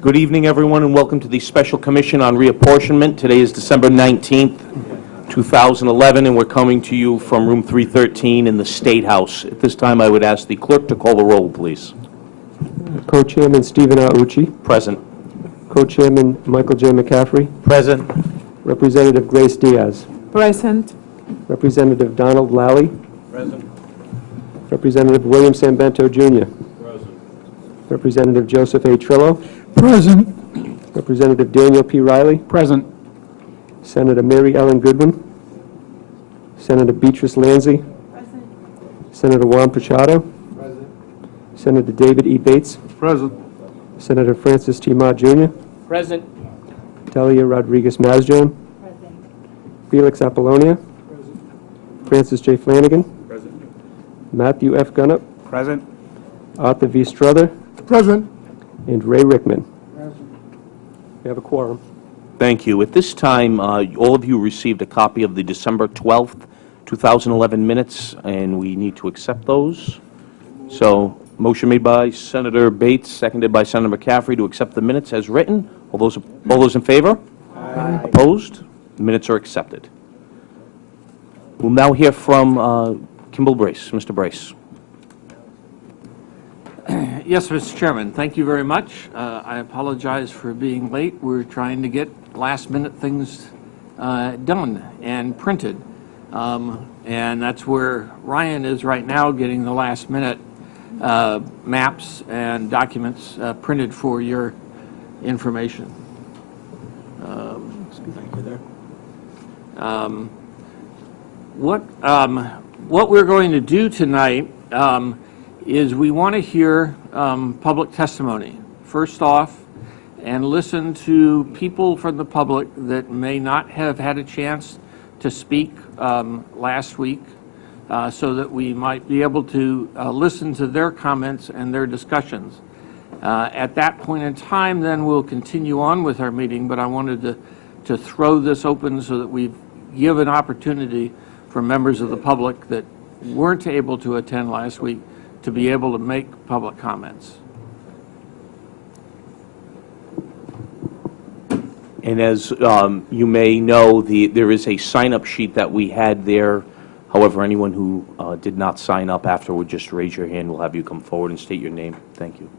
Good evening, everyone, and welcome to the Special Commission on Reapportionment. Today is December 19th, 2011, and we're coming to you from room 313 in the Statehouse. At this time, I would ask the clerk to call the roll, please. Co-Chairman Stephen Aucci. Present. Co-Chairman Michael J. McCaffrey. Present. Representative Grace Diaz. Present. Representative Donald Lally. Present. Representative William Sambento Jr. Present. Representative Joseph A. Trillo. Present. Representative Daniel P. Riley. Present. Senator Mary Ellen Goodwin. Senator Beatrice Lindsay. Present. Senator Juan Pachado. Present. Senator David E. Bates. Present. Senator Francis Jima Jr. Present. Delia Rodriguez Mazjon. Present. Felix Apollonia. Present. Francis J. Flanagan. Present. Matthew F. Gunnop. Present. Arthur V. Strother. Present. And Ray Rickman. Present. We have a quorum. Thank you. At this time, all of you received a copy of the December 12th, 2011 minutes, and we need to accept those. So, motion made by Senator Bates, seconded by Senator McCaffrey to accept the minutes as written. All those in favor? Aye. Opposed? The minutes are accepted. We'll now hear from Kimball Brace. Mr. Brace. Yes, Mr. Chairman, thank you very much. I apologize for being late. We're trying to get last-minute things done and printed. And that's where Ryan is right now, getting the last-minute maps and documents printed for your information. Thank you there. What we're going to do tonight is we want to hear public testimony, first off, and listen to people from the public that may not have had a chance to speak last week, so that we might be able to listen to their comments and their discussions. At that point in time, then we'll continue on with our meeting, but I wanted to throw this open so that we give an opportunity for members of the public that weren't able to attend last week to be able to make public comments. And as you may know, there is a sign-up sheet that we had there. However, anyone who did not sign up afterward, just raise your hand. We'll have you come forward and state your name. Thank you.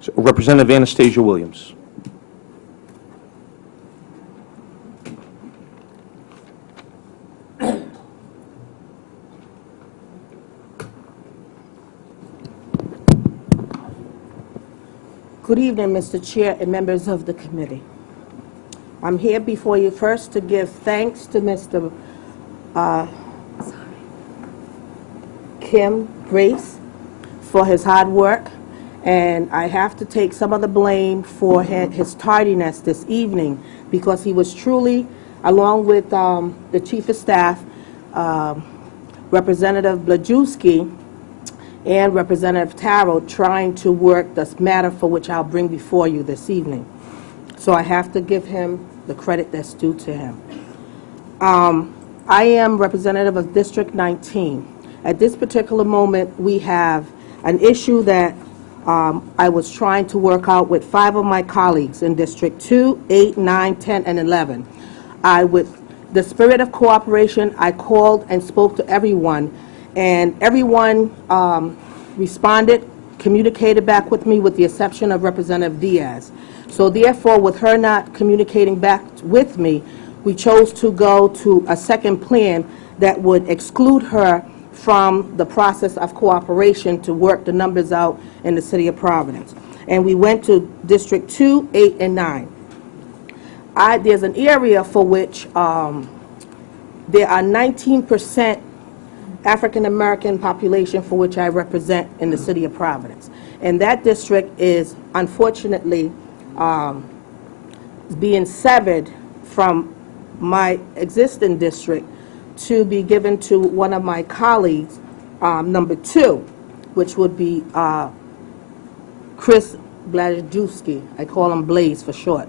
So, Representative Anastasia Williams. Good evening, Mr. Chair and members of the committee. I'm here before you first to give thanks to Mr. Kimball Brace for his hard work, and I have to take some of the blame for his tardiness this evening, because he was truly, along with the Chief of Staff, Representative Blazejewski, and Representative Tarro, trying to work this matter for which I'll bring before you this evening. So I have to give him the credit that's due to him. I am representative of District 19. At this particular moment, we have an issue that I was trying to work out with 5 of my colleagues in District 2, 8, 9, 10, and 11. With the spirit of cooperation, I called and spoke to everyone, and everyone responded, communicated back with me, with the exception of Representative Diaz. So therefore, with her not communicating back with me, we chose to go to a second plan that would exclude her from the process of cooperation to work the numbers out in the city of Providence. And we went to District 2, 8, and 9. There's an area for which there are 19% African-American population for which I represent in the city of Providence. And that district is unfortunately being severed from my existing district to be given to one of my colleagues, number 2, which would be Crisp Blas Blazejewski. I call him Blaze for short.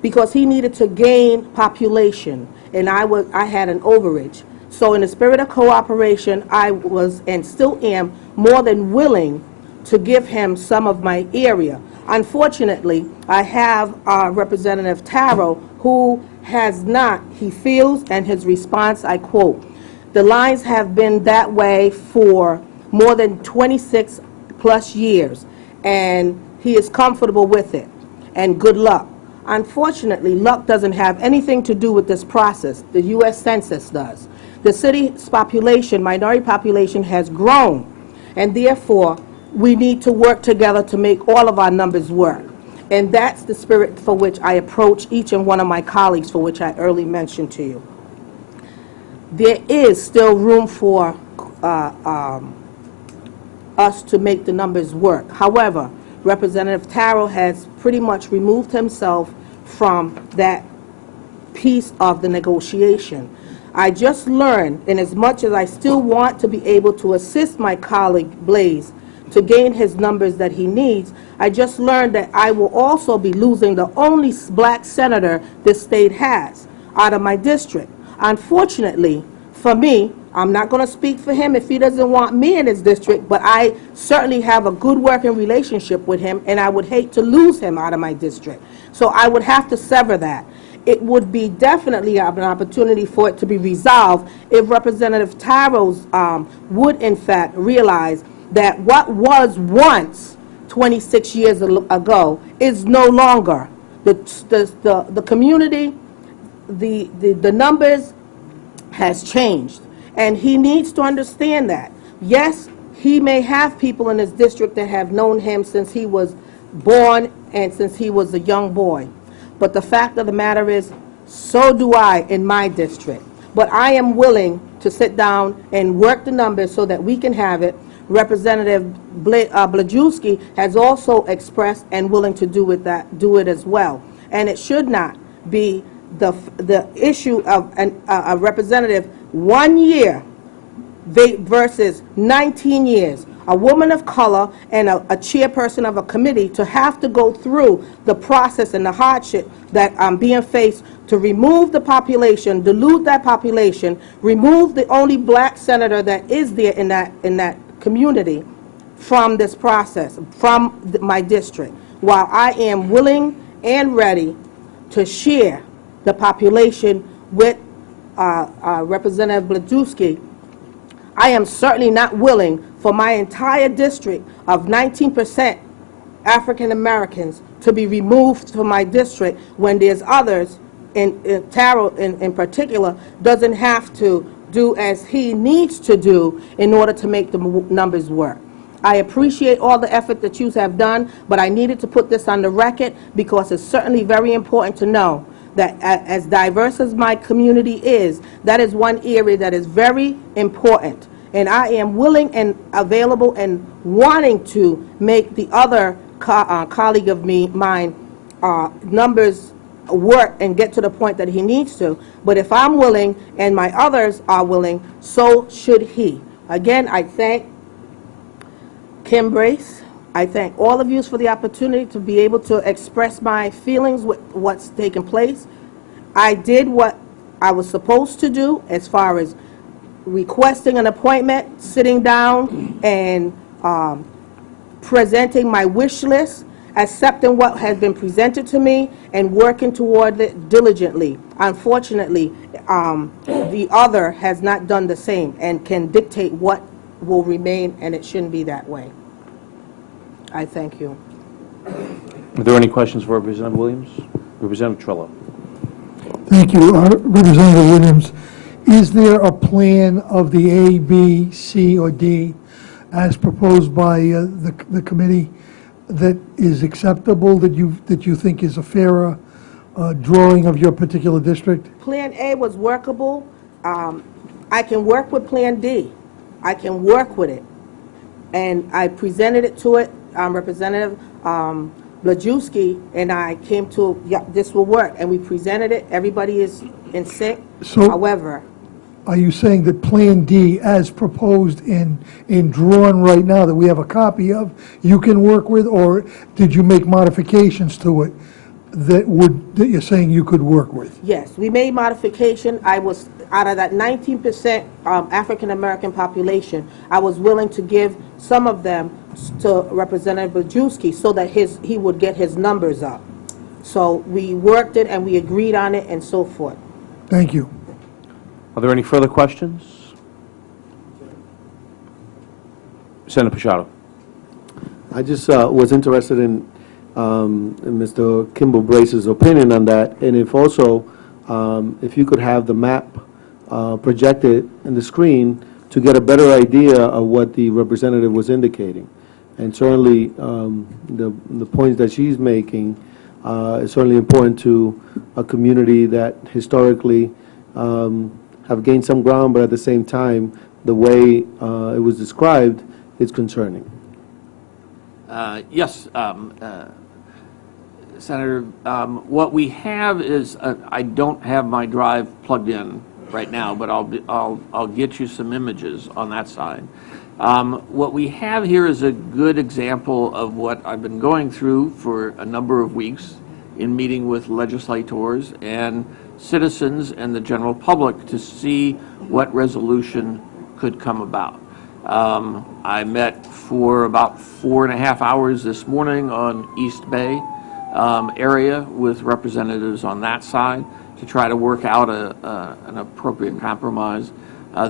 Because he needed to gain population, and I had an overage. So in the spirit of cooperation, I was, and still am, more than willing to give him some of my area. Unfortunately, I have Representative Tarro, who has not. He feels, and his response, I quote, "The lines have been that way for more than 26 plus years, and he is comfortable with it, and good luck." Unfortunately, luck doesn't have anything to do with this process. The U.S. Census does. The city's population, minority population, has grown, and therefore, we need to work together to make all of our numbers work. And that's the spirit for which I approach each and one of my colleagues, for which I earlier mentioned to you. There is still room for us to make the numbers work. However, Representative Tarro has pretty much removed himself from that piece of the negotiation. I just learned, and as much as I still want to be able to assist my colleague Blaze to gain his numbers that he needs, I just learned that I will also be losing the only black senator this state has out of my district. Unfortunately, for me, I'm not going to speak for him if he doesn't want me in his district, but I certainly have a good working relationship with him, and I would hate to lose him out of my district. So I would have to sever that. It would be definitely an opportunity for it to be resolved if Representative Tarro's would, in fact, realize that what was once 26 years ago is no longer. The community, the numbers has changed. And he needs to understand that. Yes, he may have people in his district that have known him since he was born and since he was a young boy. But the fact of the matter is, so do I in my district. But I am willing to sit down and work the numbers so that we can have it. Representative Blazejewski has also expressed and willing to do it as well. And it should not be the issue of a representative 1 year versus 19 years. A woman of color and a chairperson of a committee to have to go through the process and the hardship that I'm being faced to remove the population, dilute that population, remove the only black senator that is there in that community from this process, from my district, while I am willing and ready to share the population with Representative Blazejewski. I am certainly not willing for my entire district of 19% African Americans to be removed from my district when there's others, in Tarro in particular, doesn't have to do as he needs to do in order to make the numbers work. I appreciate all the effort that you have done, but I needed to put this on the record because it's certainly very important to know that as diverse as my community is, that is one area that is very important. And I am willing and available and wanting to make the other colleague of mine numbers work and get to the point that he needs to. But if I'm willing and my others are willing, so should he. Again, I thank Kimball Brace. I thank all of you for the opportunity to be able to express my feelings with what's taken place. I did what I was supposed to do as far as requesting an appointment, sitting down and presenting my wish list, accepting what has been presented to me, and working toward it diligently. Unfortunately, the other has not done the same and can dictate what will remain, and it shouldn't be that way. I thank you. Are there any questions for Representative Williams? Representative Trillo. Thank you. Representative Williams, is there a plan of the A, B, C, or D as proposed by the committee that is acceptable, that you think is a fairer drawing of your particular district? Plan A was workable. I can work with Plan D. I can work with it. And I presented it to Representative Blazejewski, and I came to, yeah, this will work. And we presented it. Everybody is in sync. So- However, Are you saying that Plan D, as proposed in drawn right now, that we have a copy of, you can work with, or did you make modifications to it that you're saying you could work with? Yes, we made modification. I was, out of that 19% African-American population, I was willing to give some of them to Representative Blazejewski so that he would get his numbers up. So we worked it and we agreed on it and so forth. Thank you. Are there any further questions? Senator Pichardo. I just was interested in Mr. Kimball Brace's opinion on that, and if also, if you could have the map projected in the screen to get a better idea of what the representative was indicating. And certainly, the points that she's making is certainly important to a community that historically have gained some ground, but at the same time, the way it was described is concerning. Yes, Senator, what we have is, I don't have my drive plugged in right now, but I'll get you some images on that side. What we have here is a good example of what I've been going through for a number of weeks in meeting with legislators and citizens and the general public to see what resolution could come about. I met for about 4.5 hours this morning on East Bay area with representatives on that side to try to work out an appropriate compromise.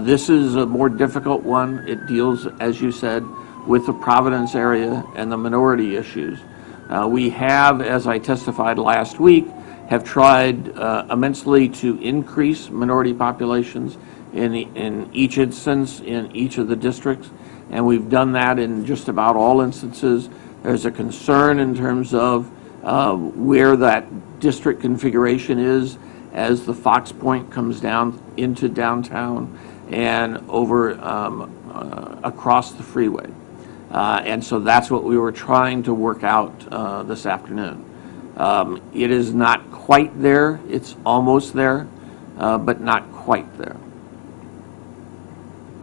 This is a more difficult one. It deals, as you said, with the Providence area and the minority issues. We have, as I testified last week, have tried immensely to increase minority populations in each instance, in each of the districts, and we've done that in just about all instances. There's a concern in terms of where that district configuration is as the Fox Point comes down into downtown and over across the freeway. And so that's what we were trying to work out this afternoon. It is not quite there. It's almost there, but not quite there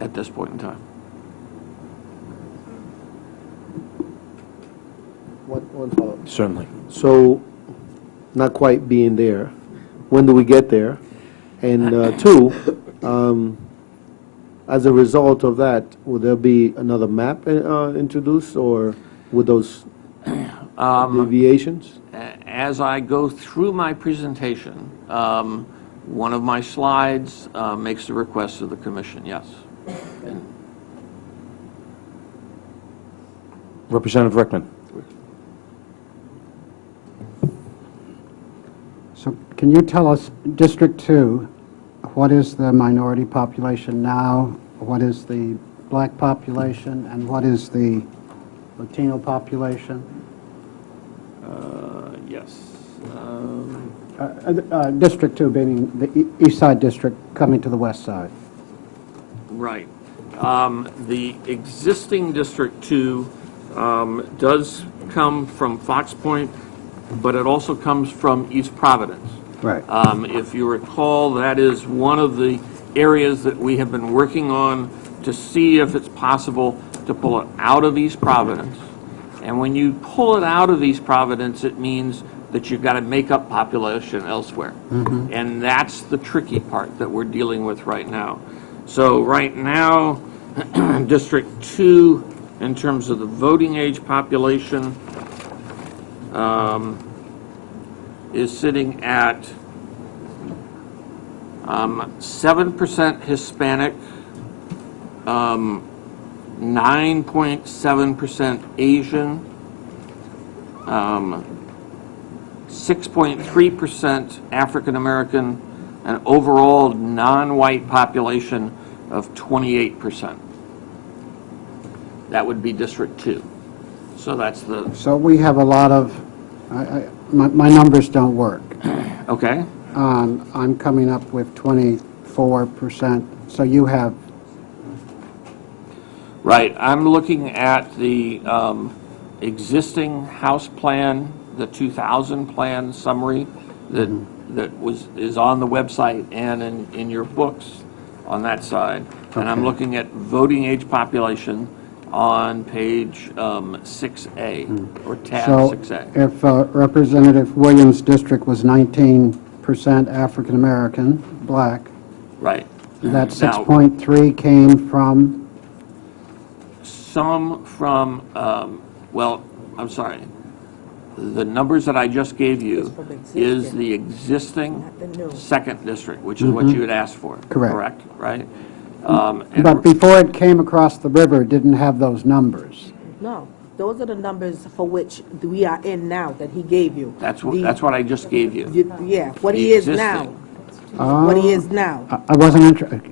at this point in time. One follow-up. Certainly. So, not quite being there, when do we get there? And two, as a result of that, will there be another map introduced, or with those deviations? As I go through my presentation, one of my slides makes the request of the commission, yes. Representative Rickman. So can you tell us, District 2, what is the minority population now, what is the black population, and what is the Latino population? Yes. District 2 being the east side district coming to the west side. Right. The existing District 2 does come from Fox Point, but it also comes from East Providence. Right. If you recall, that is one of the areas that we have been working on to see if it's possible to pull it out of East Providence. And when you pull it out of East Providence, it means that you've got to make up population elsewhere. Mm-hmm. And that's the tricky part that we're dealing with right now. So right now, District 2, in terms of the voting age population, is sitting at 7% Hispanic, 9.7% Asian, 6.3% African American, an overall non-white population of 28%. That would be District 2. So that's the... So we have a lot of, my numbers don't work. Okay. I'm coming up with 24%, so you have... Right. I'm looking at the existing House plan, the 2000 plan summary that is on the website and in your books on that side. Okay. And I'm looking at voting age population on page 6A, or tab So 6A. if Representative Williams' district was 19% African-American, black, Right. that Now, 6.3 came from, some from, well, I'm sorry. The numbers that I just gave you from is existing. the existing Not the new. second district, which is what you had asked for. Correct. Right? And but before it came across the river, it didn't have those numbers. No, those are the numbers for which we are in now that he gave you. That's The- what I just gave you. Yeah, what The he is now. existing. What he is now. I wasn't interested.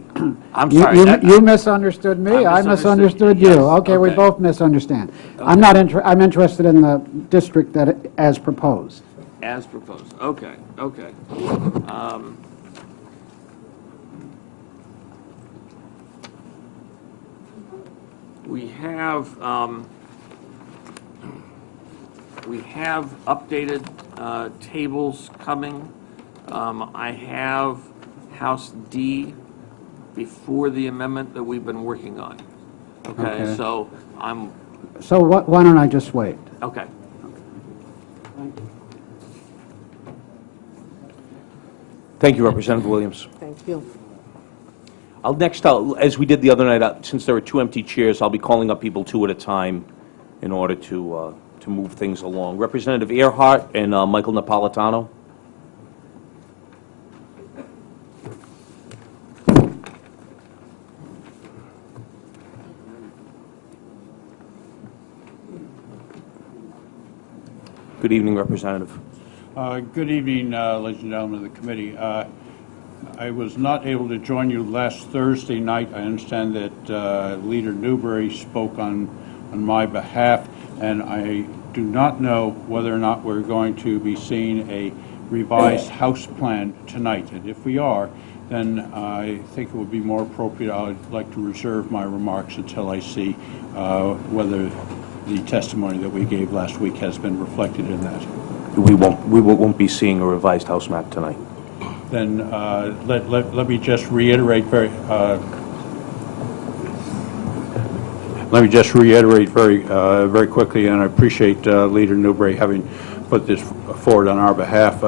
I'm sorry. You misunderstood me, I misunderstood you. Yes, Okay, we okay. both misunderstand. I'm not I'm interested in the district that, as proposed. As proposed. Okay, okay. We have updated tables coming. I have House D before the amendment that we've been working on. Okay, Okay. so So why don't I just wait? okay. Thank you, Representative Williams. Thank you. As we did the other night, since there are two empty chairs, I'll be calling up people two at a time in order to move things along. Representative Earhart and Michael Napolitano. Good evening, Representative. Good evening, ladies and gentlemen of the committee. I was not able to join you last Thursday night. I understand that Leader Newberry spoke on my behalf, and I do not know whether or not we're going to be seeing a revised House plan tonight. And if we are, then I think it would be more appropriate. I'd like to reserve my remarks until I see whether the testimony that we gave last week has been reflected in that. We won't be seeing a revised House map tonight. Then let me just reiterate very quickly, and I appreciate Leader Newberry having put this forward on our behalf.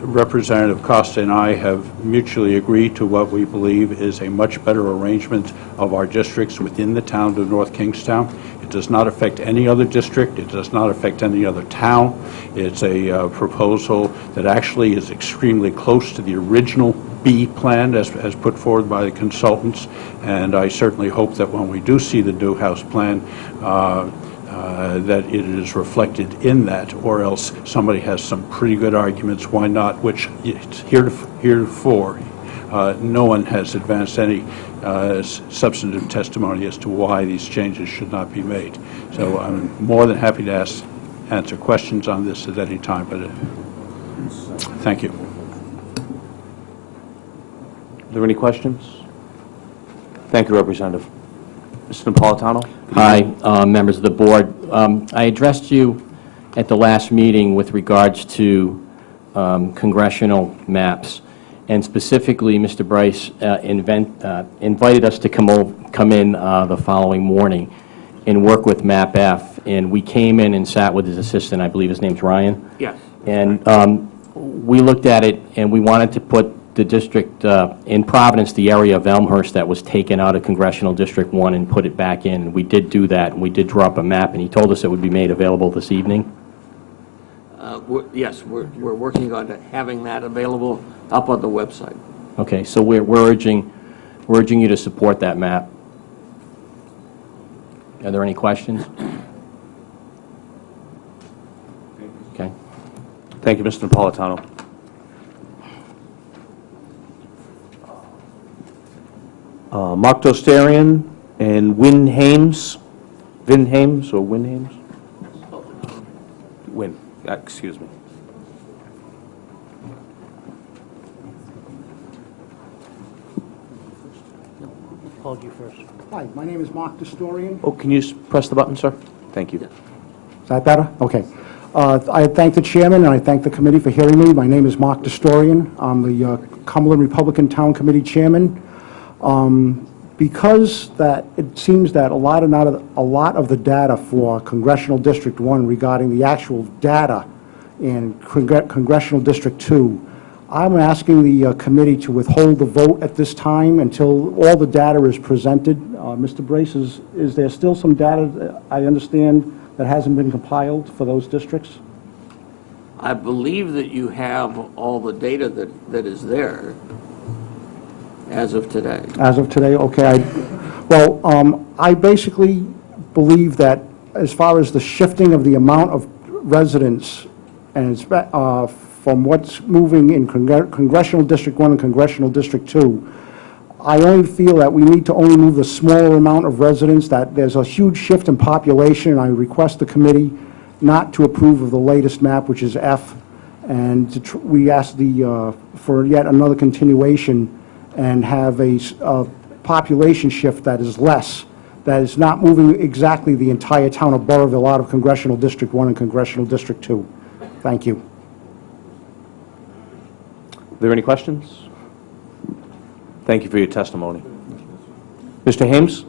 Representative Costa and I have mutually agreed to what we believe is a much better arrangement of our districts within the town of North Kingstown. It does not affect any other district. It does not affect any other town. It's a proposal that actually is extremely close to the original B plan as put forward by the consultants, and I certainly hope that when we do see the new House plan, that it is reflected in that, or else somebody has some pretty good arguments why not, which heretofore no one has advanced any substantive testimony as to why these changes should not be made. So I'm more than happy to answer questions on this at any time, but thank you. Are there any questions? Thank you, Representative. Mr. Napolitano? Hi, members of the board. I addressed you at the last meeting with regards to congressional maps, and specifically, Mr. Brace invited us to come in the following morning and work with Map F, and we came in and sat with his assistant, I believe his name's Ryan. Yes. And we looked at it, and we wanted to put the district in Providence, the area of Elmhurst that was taken out of Congressional District 1 and put it back in. And we did do that, and we did draw up a map, and he told us it would be made available this evening. Yes, we're working on having that available up on the website. Okay, so we're urging you to support that map. Are there any questions? Okay. Thank you, Mr. Napolitano. Mark Dostarian and Win Hames. Vin Hames or Win Hames? Win, excuse me. Called you first. Hi, my name is Mark Destorian. Oh, can you press the button, sir? Thank you. Is that better? Okay. I thank the chairman and I thank the committee for hearing me. My name is Mark Destorian. I'm the Cumberland Republican Town Committee chairman. because that it seems that a lot of the data for Congressional District 1 regarding the actual data in Congressional District 2, I'm asking the committee to withhold the vote at this time until all the data is presented. Mr. Brace, is there still some data, I understand, that hasn't been compiled for those districts? I believe that you have all the data that is there as of today. As of today, okay. I basically believe that as far as the shifting of the amount of residents and from what's moving in Congressional District 1 and Congressional District 2, I only feel that we need to only move the smaller amount of residents, that there's a huge shift in population, and I request the committee not to approve of the latest map, which is F, and we ask for yet another continuation and have a population shift that is less, that is not moving exactly the entire town of Burrillville out of Congressional District 1 and Congressional District 2. Thank you. Are there any questions? Thank you for your testimony. Mr. Hames?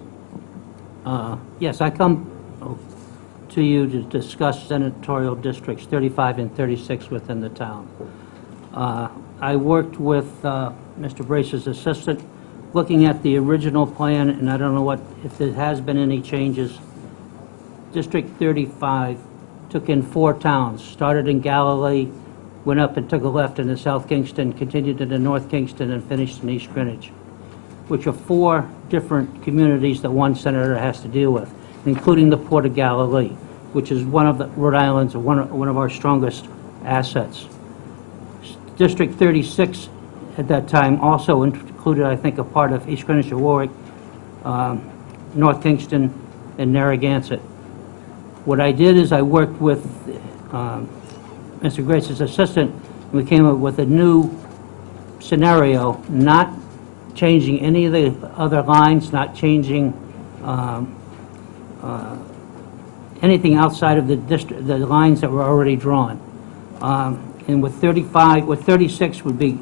Yes, I come to you to discuss senatorial districts 35 and 36 within the town. I worked with Mr. Brace's assistant looking at the original plan, and I don't know if there has been any changes. District 35 took in 4 towns, started in Galilee, went up and took a left into South Kingston, continued into North Kingston, and finished in East Greenwich, which are 4 different communities that one senator has to deal with, including the Port of Galilee, which is one of the Rhode Island's, one of our strongest assets. District 36 at that time also included, I think, a part of East Greenwich and Warwick, North Kingston, and Narragansett. What I did is I worked with Mr. Grace's assistant, and we came up with a new scenario, not changing any of the other lines, not changing anything outside of the lines that were already drawn. And with 36 would be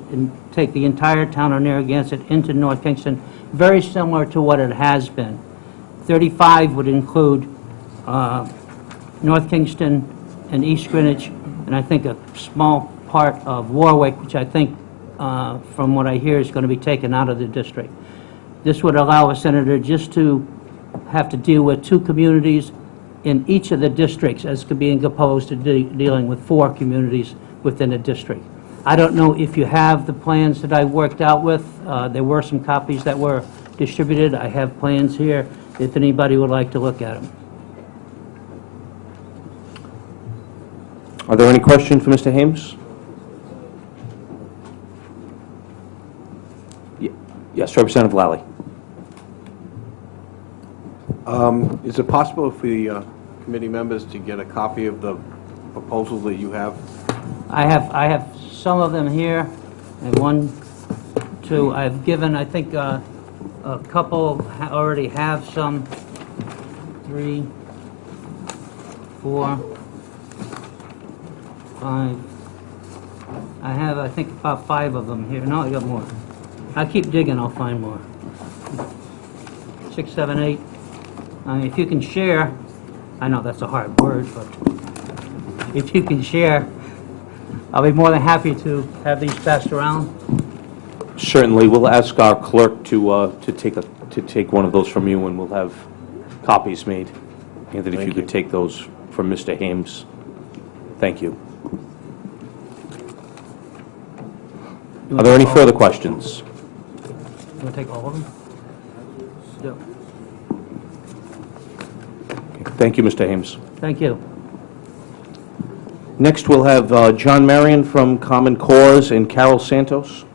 take the entire town of Narragansett into North Kingston, very similar to what it has been. 35 would include North Kingston and East Greenwich, and I think a small part of Warwick, which I think, from what I hear, is going to be taken out of the district. This would allow a senator just to have to deal with 2 communities in each of the districts as being opposed to dealing with 4 communities within a district. I don't know if you have the plans that I worked out with. There were some copies that were distributed. I have plans here if anybody would like to look at them. Are there any questions for Mr. Hames? Yes, Representative Lally. Is it possible for the committee members to get a copy of the proposal that you have? I have some of them here, and 1, 2. I've given, I think, a couple already have some. 3, 4, 5. I have, I think, about 5 of them here. No, I got more. I keep digging, I'll find more. 6, 7, 8. I mean, if you can share, I know that's a hard word, but if you can share, I'll be more than happy to have these passed around. Certainly, we'll ask our clerk to take one of those from you, and we'll have copies made. Anthony, if you could take those from Mr. Hames. Thank you. Are there any further questions? You want to take all of them? Yeah. Thank you, Mr. Hames. Thank you. Next, we'll have John Marion from Common Cause and Carol Santos.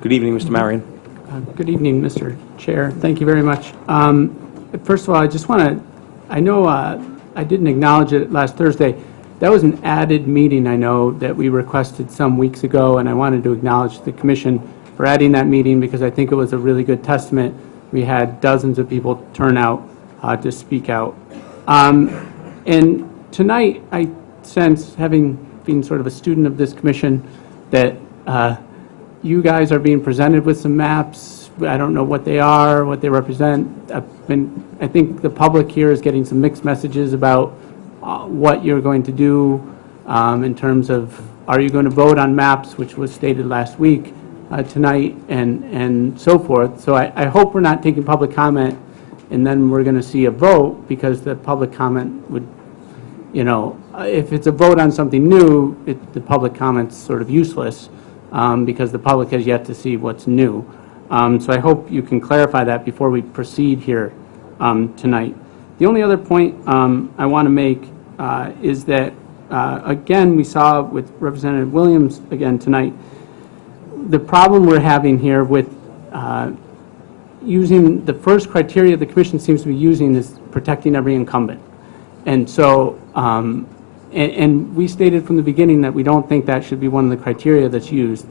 Good evening, Mr. Marion. Good evening, Mr. Chair. Thank you very much. First of all, I just want to, I know I didn't acknowledge it last Thursday. That was an added meeting, I know, that we requested some weeks ago, and I wanted to acknowledge the commission for adding that meeting because I think it was a really good testament. We had dozens of people turn out to speak out. And tonight, I sense, having been sort of a student of this commission, that you guys are being presented with some maps. I don't know what they are, what they represent. I think the public here is getting some mixed messages about what you're going to do in terms of, are you going to vote on maps, which was stated last week, tonight, and so forth. So I hope we're not taking public comment and then we're going to see a vote, because the public comment would, you know, if it's a vote on something new, the public comment's sort of useless because the public has yet to see what's new. So I hope you can clarify that before we proceed here tonight. The only other point I want to make is that, again, we saw with Representative Williams again tonight, the problem we're having here with using the first criteria the commission seems to be using is protecting every incumbent. And so, and we stated from the beginning that we don't think that should be one of the criteria that's used.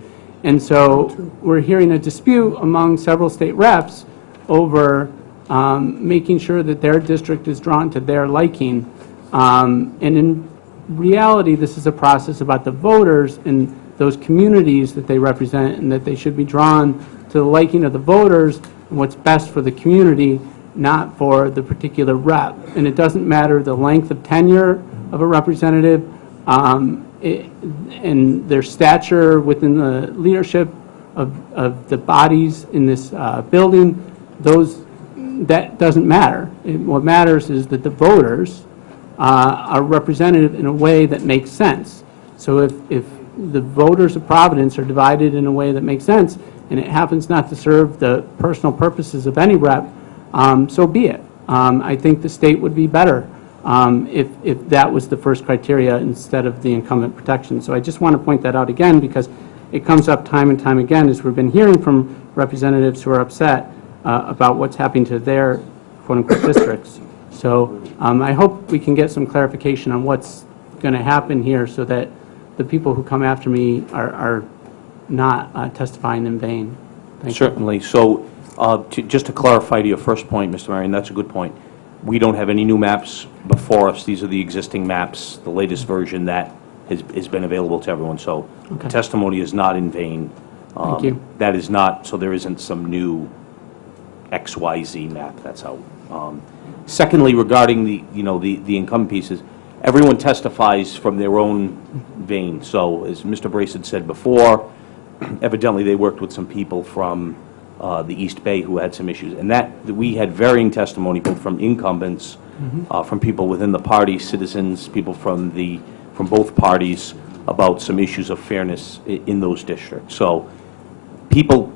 And so we're hearing a dispute among several state reps over making sure that their district is drawn to their liking. And in reality, this is a process about the voters and those communities that they represent, and that they should be drawn to the liking of the voters and what's best for the community, not for the particular rep. And it doesn't matter the length of tenure of a representative and their stature within the leadership of the bodies in this building. That doesn't matter. What matters is that the voters are represented in a way that makes sense. So if the voters of Providence are divided in a way that makes sense, and it happens not to serve the personal purposes of any rep, so be it. I think the state would be better if that was the first criteria instead of the incumbent protection. So I just want to point that out again, because it comes up time and time again as we've been hearing from representatives who are upset about what's happening to their quote-unquote districts. So I hope we can get some clarification on what's going to happen here so that the people who come after me are not testifying in vain. Thank you. Certainly. So just to clarify to your first point, Mr. Marion, that's a good point. We don't have any new maps before us. These are the existing maps, the latest version that has been available to everyone. So Okay. testimony is not in vain. Thank you. That is not, so there isn't some new XYZ map that's out. Secondly, regarding the incumbent pieces, everyone testifies from their own vein. So as Mr. Brace had said before, evidently they worked with some people from the East Bay who had some issues. And that we had varying testimony, both from incumbents, from people within the party, citizens, people from both parties, about some issues of fairness in those districts. So people,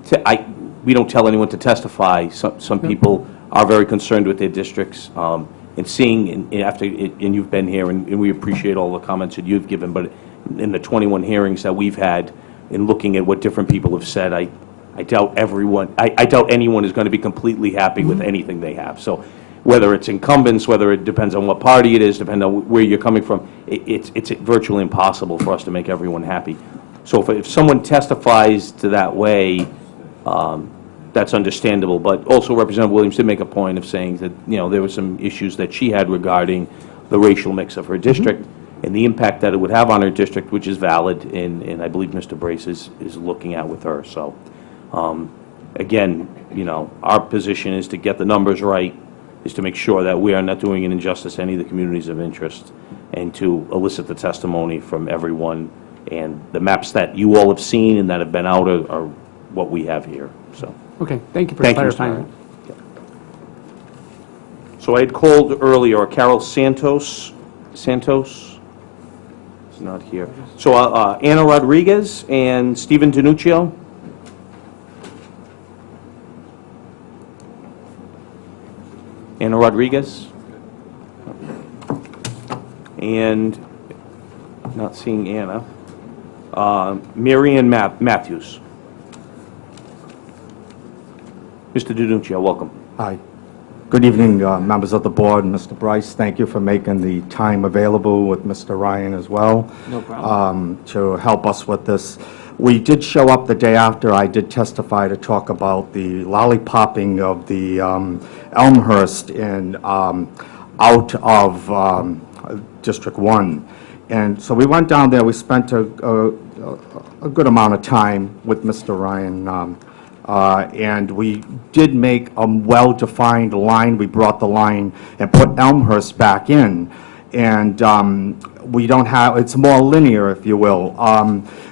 we don't tell anyone to testify. Some people are very concerned with their districts. And seeing, and you've been here, and we appreciate all the comments that you've given, but in the 21 hearings that we've had, in looking at what different people have said, I doubt anyone is going to be completely happy with anything they have. So whether it's incumbents, whether it depends on what party it is, depending on where you're coming from, it's virtually impossible for us to make everyone happy. So if someone testifies to that way, that's understandable. But also Representative Williams did make a point of saying that, there were some issues that she had regarding the racial mix of her district and the impact that it would have on her district, which is valid, and I believe Mr. Brace is looking at with her. So, again, our position is to get the numbers right, is to make sure that we are not doing an injustice to any of the communities of interest, and to elicit the testimony from everyone. And the maps that you all have seen and that have been out are what we have here. So. Okay, thank you for Thank you, Mr. clarifying. Marion. So I had called earlier Carol Santos is not here. So Anna Rodriguez and Stephen Danuccio. Anna Rodriguez. And not seeing Anna. Marianne Matthews. Mr. Danuccio, welcome. Hi. Good evening, members of the board. Mr. Bryce, thank you for making the time available with Mr. Ryan as well. No problem. To help us with this. We did show up the day after I did testify to talk about the lollipopping of the Elmhurst in out of District 1. And so we went down there. We spent a good amount of time with Mr. Ryan. And we did make a well-defined line. We brought the line and put Elmhurst back in. And we don't have, it's more linear, if you will,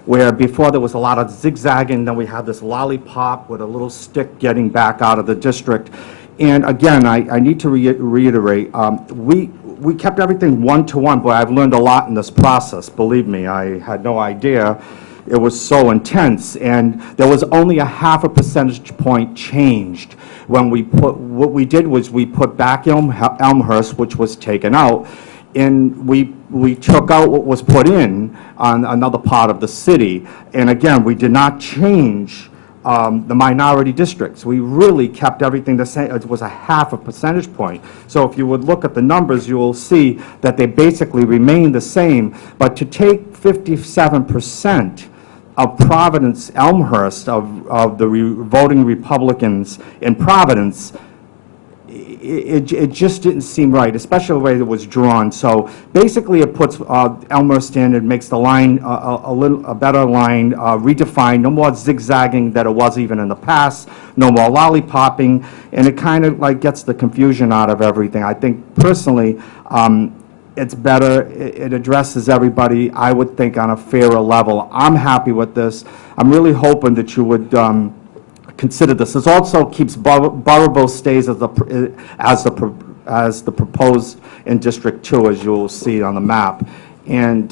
where before there was a lot of zigzagging, then we had this lollipop with a little stick getting back out of the district. And again, I need to reiterate, we kept everything one-to-one, but I've learned a lot in this process. Believe me, I had no idea. It was so intense, and there was only a 0.5 percentage point changed when we put, what we did was we put back Elmhurst, which was taken out, and we took out what was put in on another part of the city. And again, we did not change the minority districts. We really kept everything the same. It was a 0.5 percentage point. So if you would look at the numbers, you will see that they basically remain the same. But to take 57% of Providence, Elmhurst, of the voting Republicans in Providence, it just didn't seem right, especially the way it was drawn. So basically it puts Elmhurst in, it makes the line a better line, redefined, no more zigzagging that it was even in the past, no more lollipopping, and it kind of like gets the confusion out of everything. I think personally, it's better, it addresses everybody, I would think, on a fairer level. I'm happy with this. I'm really hoping that you would consider this. This also keeps Boroughville stays as the proposed in District 2, as you'll see on the map. And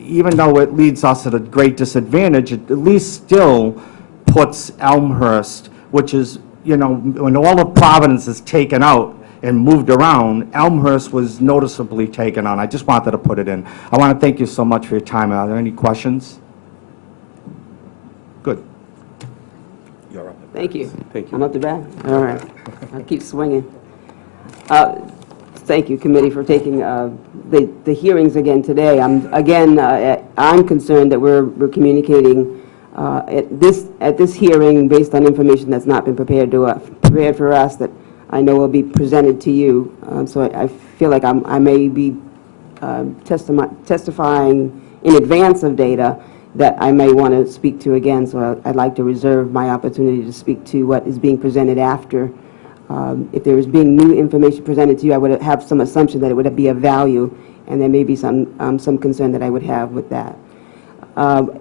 even though it leads us at a great disadvantage, it at least still puts Elmhurst, which is, you know, when all of Providence is taken out and moved around, Elmhurst was noticeably taken on. I just wanted to put it in. I want to thank you so much for your time. Are there any questions? Good. You're up. Thank you. Thank you. I'm up to bat? All right. I'll keep swinging. Thank you, committee, for taking the hearings again today. I'm concerned that we're communicating at this hearing based on information that's not been prepared for us, that I know will be presented to you. So I feel like I may be testifying in advance of data that I may want to speak to again. So I'd like to reserve my opportunity to speak to what is being presented after. If there is being new information presented to you, I would have some assumption that it would be of value, and there may be some concern that I would have with that.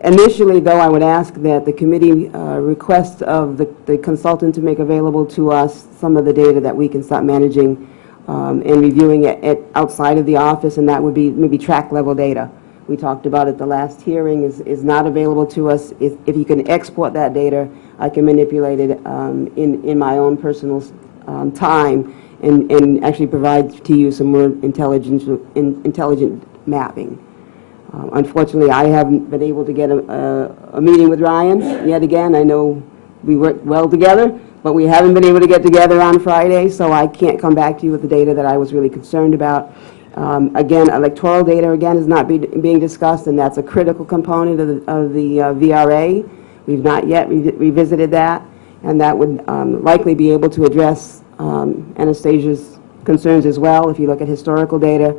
Initially, though, I would ask that the committee request of the consultant to make available to us some of the data that we can start managing and reviewing it outside of the office, and that would be maybe track-level data. We talked about at the last hearing is not available to us. If you can export that data, I can manipulate it in my own personal time and actually provide to you some more intelligent mapping. Unfortunately, I haven't been able to get a meeting with Ryan yet again. I know we work well together, but we haven't been able to get together on Friday, so I can't come back to you with the data that I was really concerned about. Again, electoral data, again, is not being discussed, and that's a critical component of the VRA. We've not yet revisited that, and that would likely be able to address Anastasia's concerns as well. If you look at historical data,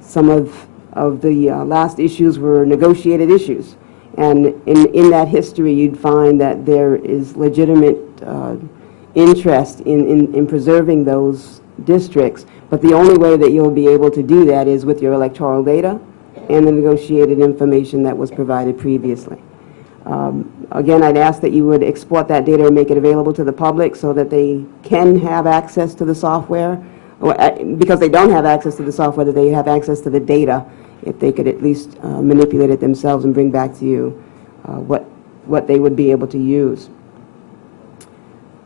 some of the last issues were negotiated issues. And in that history, you'd find that there is legitimate interest in preserving those districts. But the only way that you'll be able to do that is with your electoral data and the negotiated information that was provided previously. Again, I'd ask that you would export that data and make it available to the public so that they can have access to the software. Because they don't have access to the software, that they have access to the data, if they could at least manipulate it themselves and bring back to you what they would be able to use.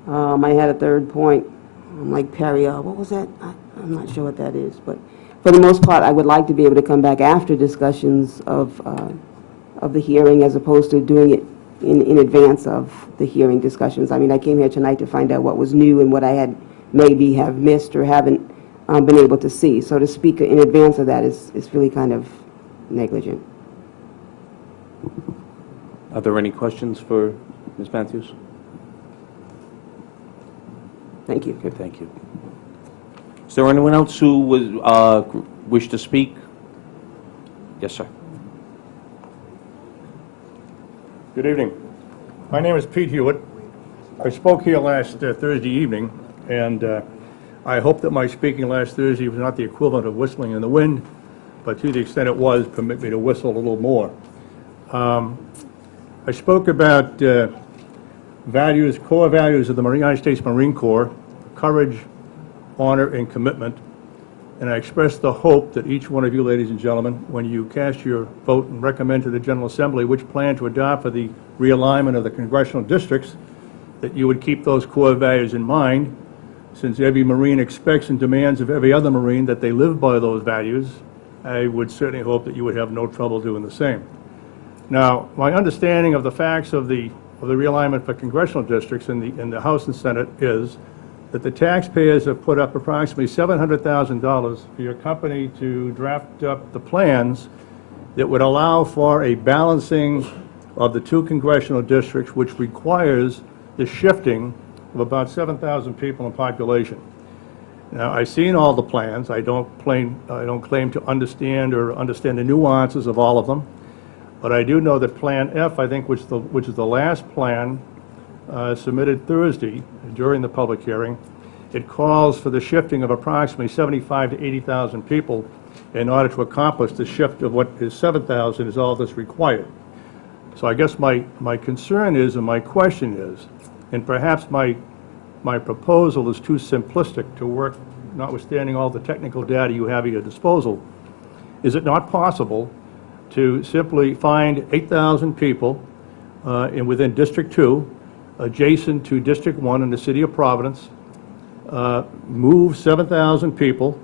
I had a third point. I'm like Perry, what was that? I'm not sure what that is, but for the most part, I would like to be able to come back after discussions of the hearing as opposed to doing it in advance of the hearing discussions. I mean, I came here tonight to find out what was new and what I had maybe have missed or haven't been able to see. So to speak in advance of that is really kind of negligent. Are there any questions for Ms. Matthews? Thank you. Okay, thank you. Is there anyone else who would wish to speak? Yes, sir. Good evening. My name is Pete Hewitt. I spoke here last Thursday evening, and I hope that my speaking last Thursday was not the equivalent of whistling in the wind, but to the extent it was, permit me to whistle a little more. I spoke about values, core values of the United States Marine Corps: courage, honor, and commitment. And I expressed the hope that each one of you, ladies and gentlemen, when you cast your vote and recommend to the General Assembly which plan to adopt for the realignment of the congressional districts, that you would keep those core values in mind, since every Marine expects and demands of every other Marine that they live by those values. I would certainly hope that you would have no trouble doing the same. Now, my understanding of the facts of the realignment for congressional districts in the House and Senate is that the taxpayers have put up approximately $700,000 for your company to draft up the plans that would allow for a balancing of the two congressional districts, which requires the shifting of about 7,000 people in population. Now, I've seen all the plans. I don't claim to understand the nuances of all of them, but I do know that Plan F, I think, which is the last plan submitted Thursday during the public hearing, it calls for the shifting of approximately 75,000 to 80,000 people in order to accomplish the shift of what is 7,000 is all that's required. So I guess my concern is, and my question is, and perhaps my proposal is too simplistic to work, notwithstanding all the technical data you have at your disposal, is it not possible to simply find 8,000 people within District 2, adjacent to District 1 in the city of Providence, move 7,000 people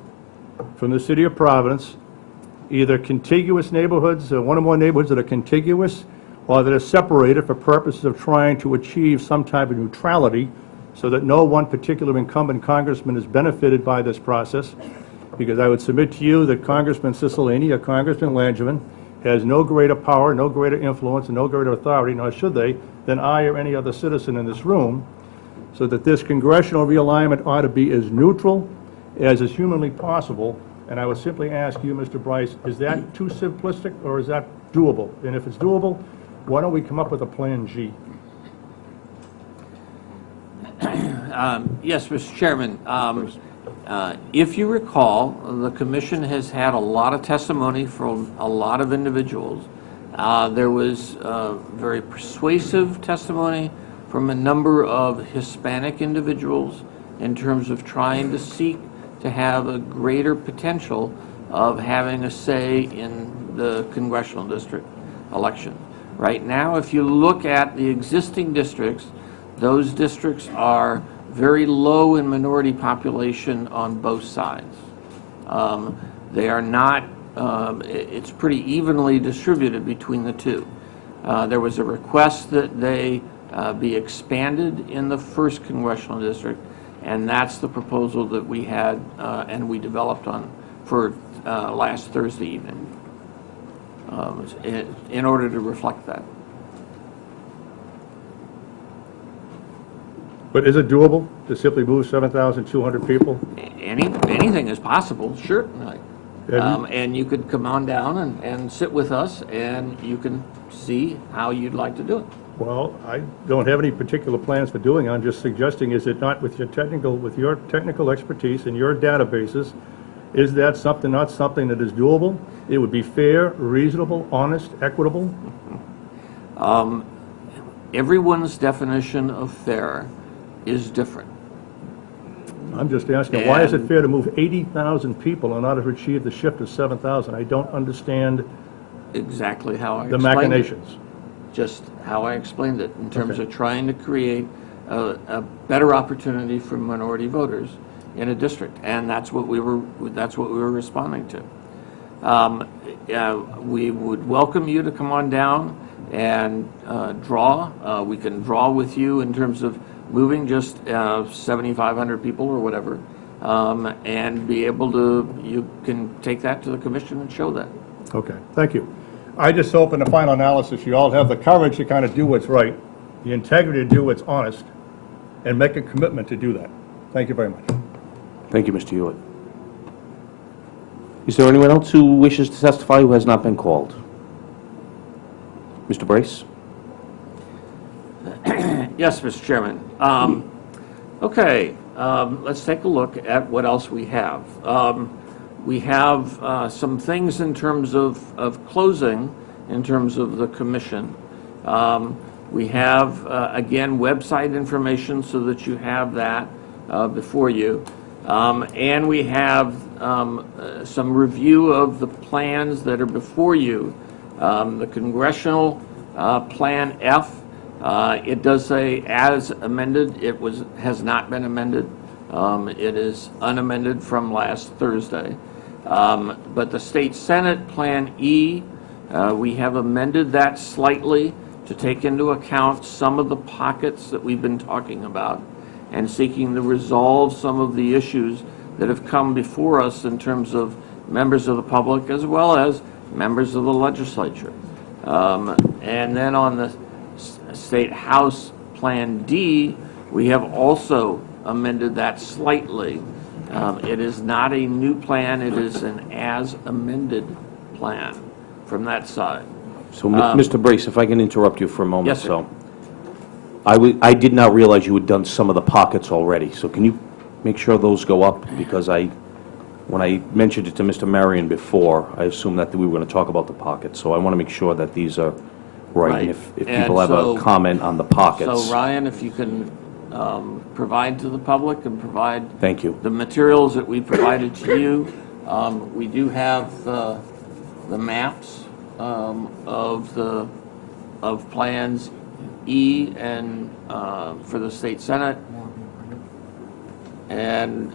from the city of Providence, either contiguous neighborhoods, one or more neighborhoods that are contiguous, or that are separated for purposes of trying to achieve some type of neutrality so that no one particular incumbent congressman is benefited by this process, because I would submit to you that Congressman Cicilline or Congressman Langevin has no greater power, no greater influence, and no greater authority, nor should they, than I or any other citizen in this room, so that this congressional realignment ought to be as neutral as is humanly possible. And I would simply ask you, Mr. Bryce, is that too simplistic, or is that doable? And if it's doable, why don't we come up with a Plan G? Yes, Mr. Chairman. If you recall, the commission has had a lot of testimony from a lot of individuals. There was very persuasive testimony from a number of Hispanic individuals in terms of trying to seek to have a greater potential of having a say in the congressional district election. Right now, if you look at the existing districts, those districts are very low in minority population on both sides. They are not, it's pretty evenly distributed between the two. There was a request that they be expanded in the first congressional district, and that's the proposal that we had and we developed on for last Thursday evening in order to reflect that. But is it doable to simply move 7,200 people? Anything is possible, sure. And you could come on down and sit with us, and you can see how you'd like to do it. Well, I don't have any particular plans for doing it. I'm just suggesting, is it not with your technical expertise and your databases, is that something, not something that is doable? It would be fair, reasonable, honest, equitable? Everyone's definition of fair is different. I'm just asking, why is it fair to move 80,000 people in order to achieve the shift of 7,000? I don't understand exactly how I the explained machinations. it. Just how I explained it in terms of trying to create a better opportunity for minority voters in a district, and that's what we were responding to. We would welcome you to come on down and draw. We can draw with you in terms of moving just 7,500 people or whatever, and be able to, you can take that to the commission and show that. Okay, thank you. I just hope in the final analysis, you all have the courage to kind of do what's right, the integrity to do what's honest, and make a commitment to do that. Thank you very much. Thank you, Mr. Hewitt. Is there anyone else who wishes to testify who has not been called? Mr. Brace? Yes, Mr. Chairman. Okay, let's take a look at what else we have. We have some things in terms of closing, in terms of the commission. We have, again, website information so that you have that before you. And we have some review of the plans that are before you. The Congressional Plan F, it does say as amended. It has not been amended. It is unamended from last Thursday. But the State Senate Plan E, we have amended that slightly to take into account some of the pockets that we've been talking about and seeking to resolve some of the issues that have come before us in terms of members of the public as well as members of the legislature. And then on the State House Plan D, we have also amended that slightly. It is not a new plan, it is an as-amended plan from that side. So, Mr. Brace, if I can interrupt you for a moment. Yes, sir. So, I did not realize you had done some of the pockets already, so can you make sure those go up? Because when I mentioned it to Mr. Marion before, I assumed that we were going to talk about the pockets, so I want to make sure that these are right. And if people have a comment on the pockets. So Ryan, if you can provide to the public and provide Thank you. the materials that we provided to you. We do have the maps of plans E and for the State Senate, and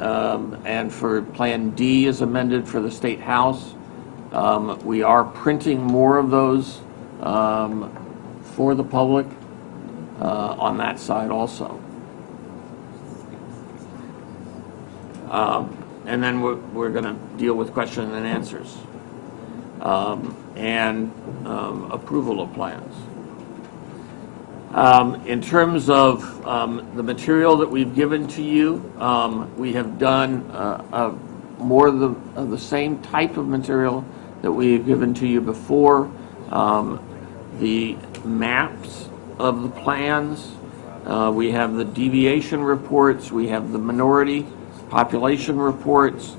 for Plan D is amended for the State House. We are printing more of those for the public on that side also. And then we're going to deal with question and answers and approval of plans. In terms of the material that we've given to you, we have done more of the same type of material that we have given to you before. The maps of the plans, we have the deviation reports, we have the minority population reports,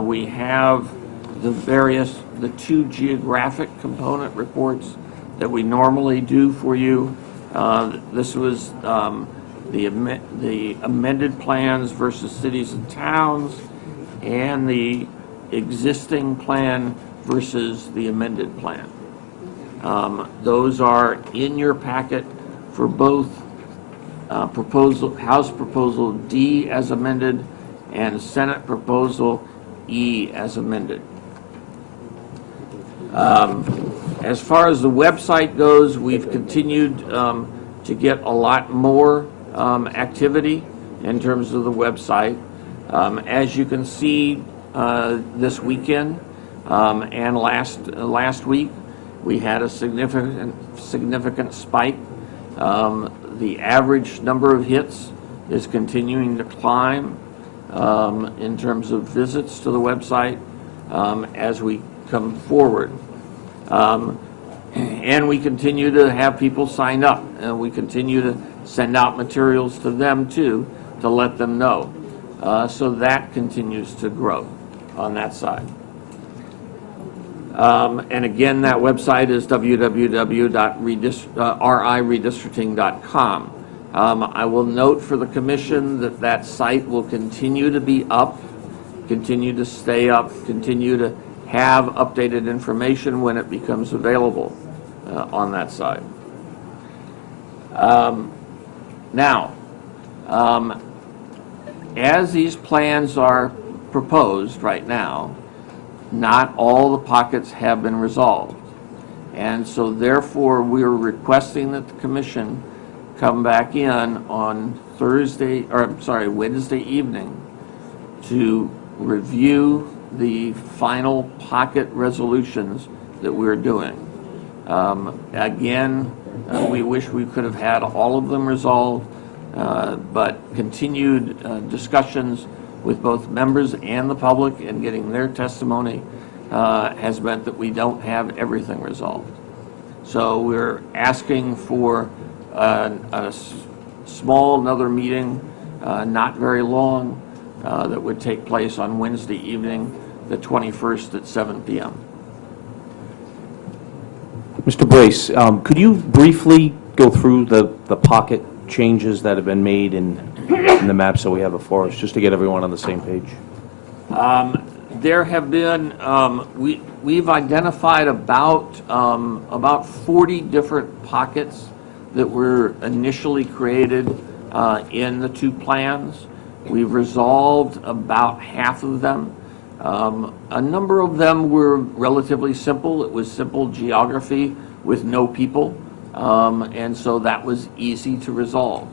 we have the two geographic component reports that we normally do for you. This was the amended plans versus cities and towns, and the existing plan versus the amended plan. Those are in your packet for both House Proposal D as amended and Senate Proposal E as amended. As far as the website goes, we've continued to get a lot more activity in terms of the website. As you can see, this weekend and last week, we had a significant spike. The average number of hits is continuing to climb in terms of visits to the website as we come forward. And we continue to have people sign up, and we continue to send out materials to them too to let them know. So that continues to grow on that side. And again, that website is www.redistricting.com. I will note for the commission that that site will continue to be up, continue to stay up, continue to have updated information when it becomes available on that side. Now, as these plans are proposed right now, not all the pockets have been resolved. And so therefore, we're requesting that the commission come back in on Wednesday evening to review the final pocket resolutions that we're doing. Again, we wish we could have had all of them resolved, but continued discussions with both members and the public and getting their testimony has meant that we don't have everything resolved. So we're asking for a small another meeting, not very long, that would take place on Wednesday evening, the 21st at 7 p.m. Mr. Brace, could you briefly go through the pocket changes that have been made in the map so we have it for us, just to get everyone on the same page? There have been, we've identified about 40 different pockets that were initially created in the two plans. We've resolved about half of them. A number of them were relatively simple. It was simple geography with no people, and so that was easy to resolve.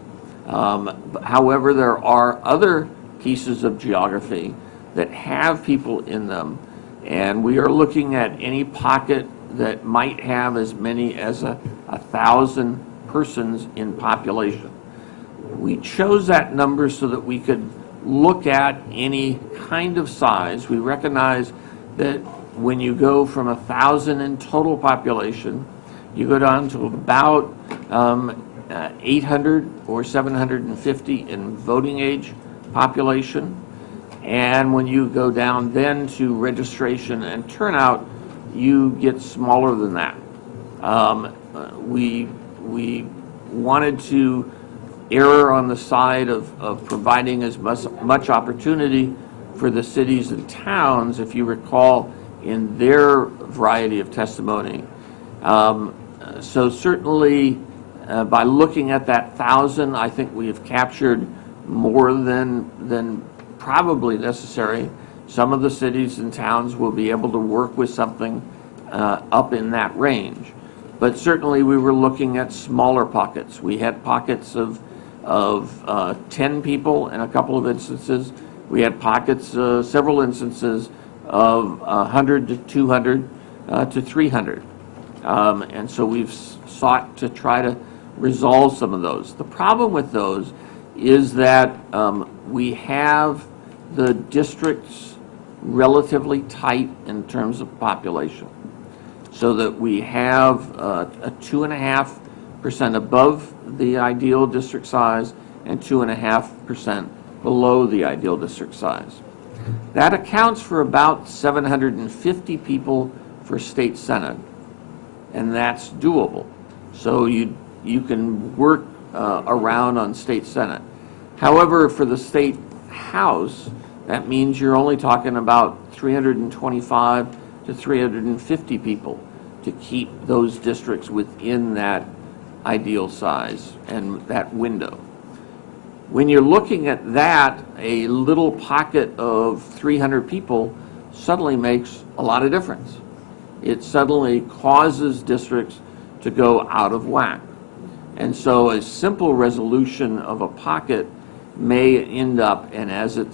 However, there are other pieces of geography that have people in them, and we are looking at any pocket that might have as many as 1,000 persons in population. We chose that number so that we could look at any kind of size. We recognize that when you go from 1,000 in total population, you go down to about 800 or 750 in voting age population. And when you go down then to registration and turnout, you get smaller than that. We wanted to err on the side of providing as much opportunity for the cities and towns, if you recall, in their variety of testimony. So certainly, by looking at that 1,000, I think we have captured more than probably necessary. Some of the cities and towns will be able to work with something up in that range. But certainly we were looking at smaller pockets. We had pockets of 10 people in a couple of instances. We had pockets, several instances of 100 to 200 to 300. And so we've sought to try to resolve some of those. The problem with those is that we have the districts relatively tight in terms of population, so that we have a 2.5% above the ideal district size and 2.5% below the ideal district size. That accounts for about 750 people for state senate, and that's doable. So you can work around on state senate. However, for the state house, that means you're only talking about 325 to 350 people to keep those districts within that ideal size and that window. When you're looking at that, a little pocket of 300 people suddenly makes a lot of difference. It suddenly causes districts to go out of whack. And so a simple resolution of a pocket may end up, and as it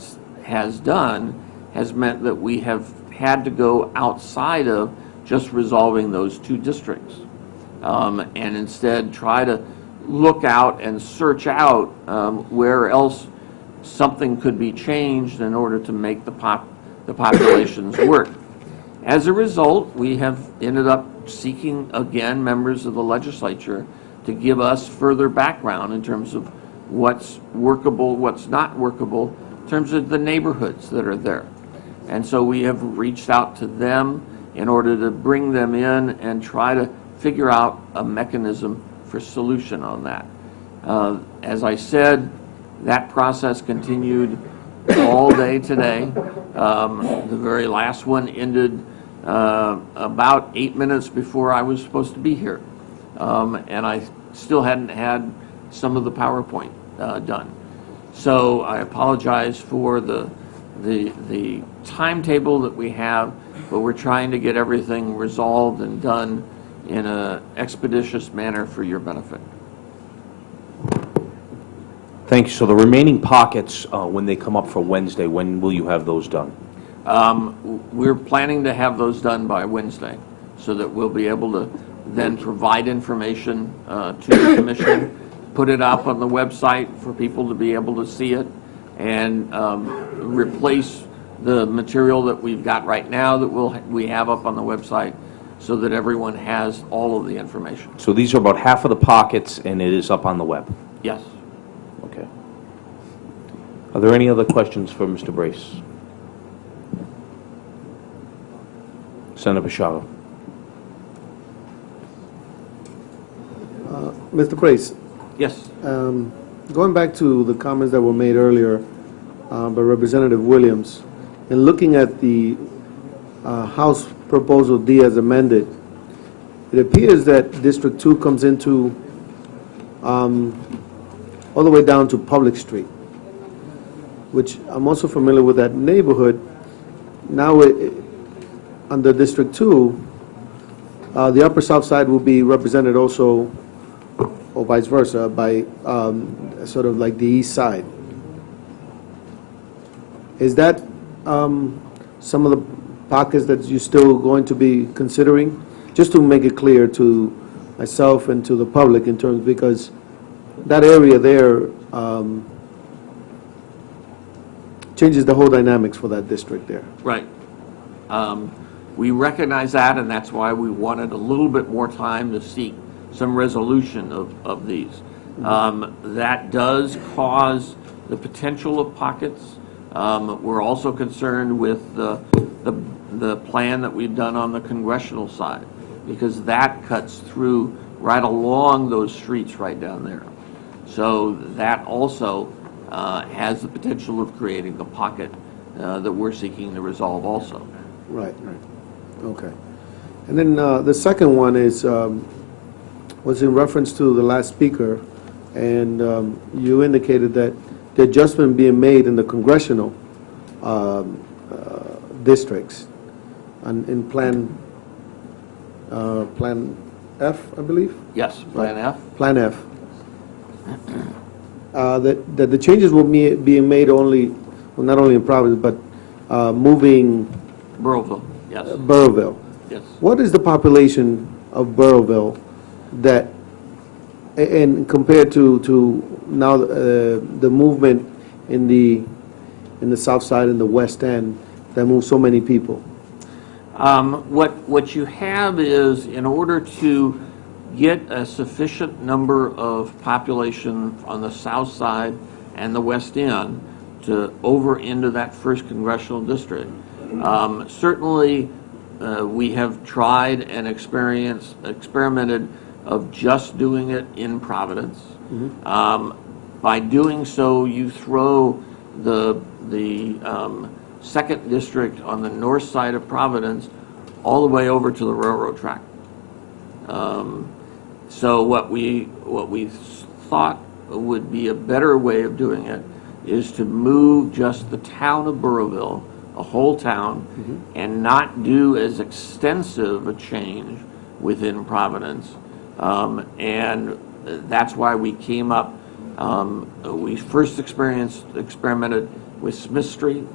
has done, has meant that we have had to go outside of just resolving those two districts, and instead try to look out and search out where else something could be changed in order to make the populations work. As a result, we have ended up seeking, again, members of the legislature to give us further background in terms of what's workable, what's not workable, in terms of the neighborhoods that are there. And so we have reached out to them in order to bring them in and try to figure out a mechanism for solution on that. As I said, that process continued all day today. The very last one ended about 8 minutes before I was supposed to be here. And I still hadn't had some of the PowerPoint done. So I apologize for the timetable that we have, but we're trying to get everything resolved and done in an expeditious manner for your benefit. Thank you. So the remaining pockets, when they come up for Wednesday, when will you have those done? We're planning to have those done by Wednesday, so that we'll be able to then provide information to the commission, put it up on the website for people to be able to see it, and replace the material that we've got right now that we have up on the website, so that everyone has all of the information. So these are about half of the pockets, and it is up on the web? Yes. Okay. Are there any other questions for Mr. Brace? Senator Basharo. Mr. Brace, Yes. going back to the comments that were made earlier by Representative Williams, in looking at the House Proposal D as amended, it appears that District 2 comes into all the way down to Public Street, which I'm also familiar with that neighborhood. Now, under District 2, the Upper South Side will be represented also, or vice versa, by sort of like the east side. Is that some of the pockets that you're still going to be considering? Just to make it clear to myself and to the public in terms, because that area there changes the whole dynamics for that district there. Right. We recognize that, and that's why we wanted a little bit more time to seek some resolution of these. That does cause the potential of pockets. We're also concerned with the plan that we've done on the congressional side, because that cuts through right along those streets right down there. So that also has the potential of creating the pocket that we're seeking to resolve also. Right, right. Okay. And then the second one is, was in reference to the last speaker, and you indicated that the adjustment being made in the congressional districts and in Plan F, I believe? Yes, Plan F. Plan F. That the changes will be being made only, well, not only in Providence, but moving Burrowville, yes. Burrowville. Yes. What is the population of Burrowville that, and compared to now the movement in the south side and the west end that moves so many people? What you have is, in order to get a sufficient number of population on the south side and the west end to over into that first congressional district, certainly we have tried and experimented of just doing it in Providence. By doing so, you throw the second district on the north side of Providence all the way over to the railroad track. So what we thought would be a better way of doing it is to move just the town of Burrowville, a whole town, and not do as extensive a change within Providence. And that's why we came up, we first experimented with Smith Street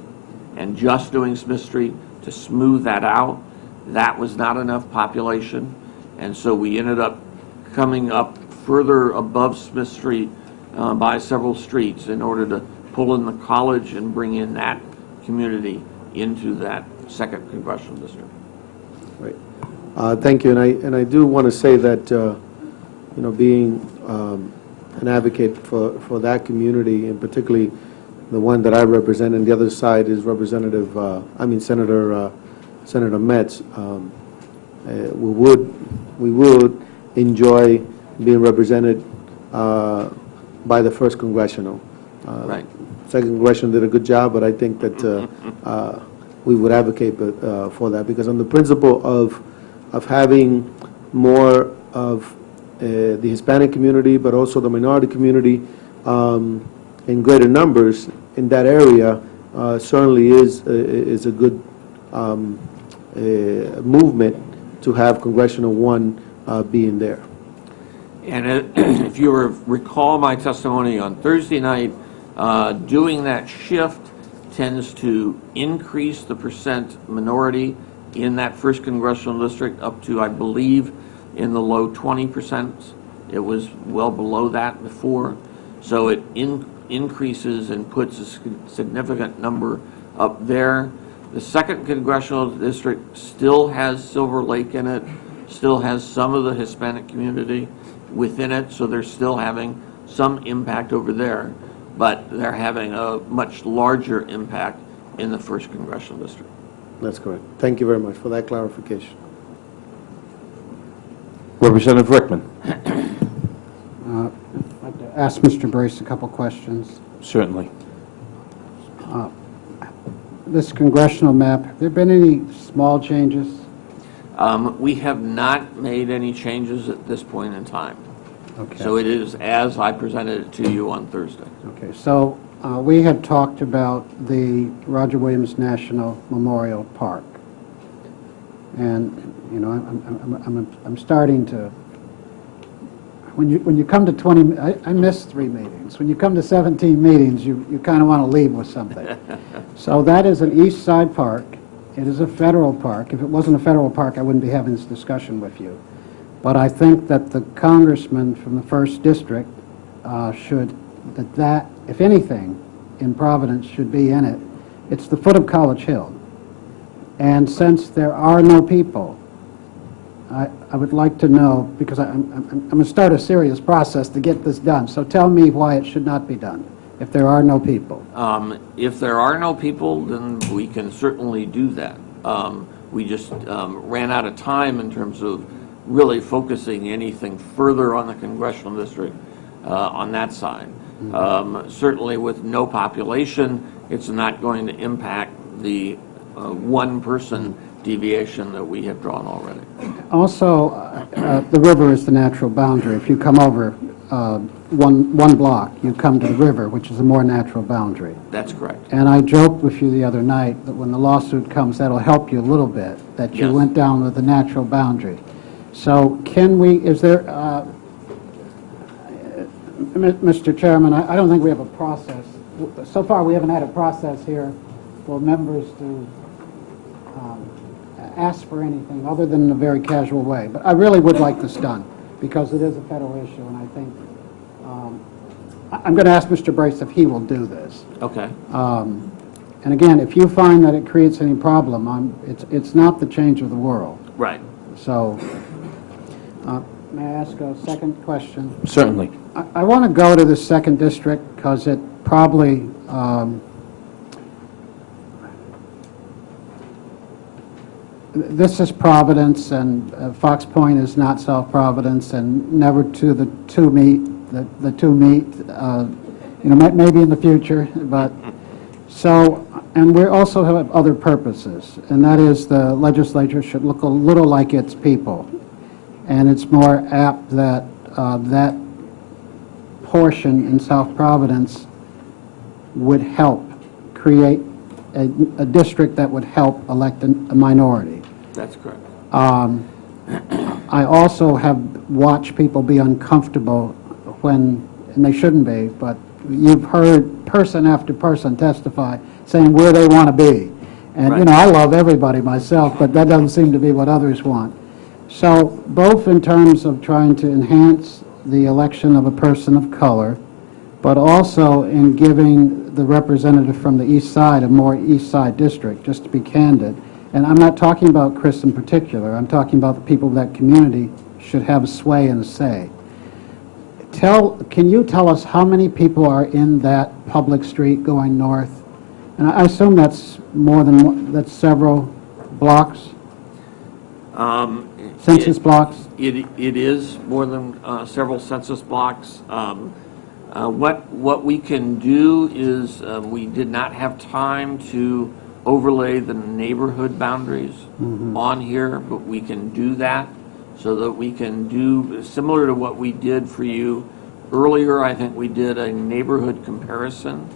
and just doing Smith Street to smooth that out. That was not enough population, and so we ended up coming up further above Smith Street by several streets in order to pull in the college and bring in that community into that second congressional district. Right. Thank you, and I do want to say that being an advocate for that community, and particularly the one that I represent, and the other side is Senator Metz. We would enjoy being represented by the first congressional. Right. Second congressional did a good job, but I think that we would advocate for that, because on the principle of having more of the Hispanic community, but also the minority community in greater numbers in that area, certainly is a good movement to have Congressional 1 being there. And if you recall my testimony on Thursday night, doing that shift tends to increase the percent minority in that first congressional district up to, I believe, in the low 20%. It was well below that before. So it increases and puts a significant number up there. The second congressional district still has Silver Lake in it, still has some of the Hispanic community within it, so they're still having some impact over there, but they're having a much larger impact in the first congressional district. That's correct. Thank you very much for that clarification. Representative Rickman. I'd like to ask Mr. Brace a couple questions. Certainly. This congressional map, have there been any small changes? We have not made any changes at this point in time. Okay. So it is as I presented it to you on Thursday. Okay, so we had talked about the Roger Williams National Memorial Park. And, you know, I'm starting to, when you come to 20, I missed 3 meetings. When you come to 17 meetings, you kind of want to leave with something. So that is an East Side Park. It is a federal park. If it wasn't a federal park, I wouldn't be having this discussion with you. But I think that the congressman from the 1st District should, that, if anything, in Providence should be in it. It's the foot of College Hill. And since there are no people, I would like to know, because I'm going to start a serious process to get this done. So tell me why it should not be done, if there are no people. If there are no people, then we can certainly do that. We just ran out of time in terms of really focusing anything further on the congressional district on that side. Certainly with no population, it's not going to impact the one-person deviation that we have drawn already. Also, the river is the natural boundary. If you come over one block, you come to the river, which is a more natural boundary. That's correct. And I joked with you the other night that when the lawsuit comes, that'll help you a little bit, that you Yes. went down with the natural boundary. So can we, is there, Mr. Chairman, I don't think we have a process. So far, we haven't had a process here for members to ask for anything other than in a very casual way. But I really would like this done, because it is a federal issue, and I think, I'm going to ask Mr. Brace if he will do this. Okay. And again, if you find that it creates any problem, it's not the change of the world. Right. So, may I ask a second question? Certainly. I want to go to the 2nd District because it probably, this is Providence, and Fox Point is not South Providence, and never to the two meet, the two meet, you know, maybe in the future, but, so, and we also have other purposes, and that is the legislature should look a little like its people, and it's more apt that that portion in South Providence would help create a district that would help elect a minority. That's correct. I also have watched people be uncomfortable when, and they shouldn't be, but you've heard person after person testify saying where they want to be. And, you know, I love everybody myself, but that doesn't seem to be what others want. So both in terms of trying to enhance the election of a person of color, but also in giving the representative from the East Side a more East Side district, just to be candid. And I'm not talking about Chris in particular. I'm talking about the people of that community should have a sway and a say. Can you tell us how many people are in that public street going north? And I assume that's more than one, that's several blocks? Census blocks? It is more than several census blocks. What we can do is we did not have time to overlay the neighborhood boundaries on here, but we can do that so that we can do similar to what we did for you earlier. I think we did a neighborhood comparison,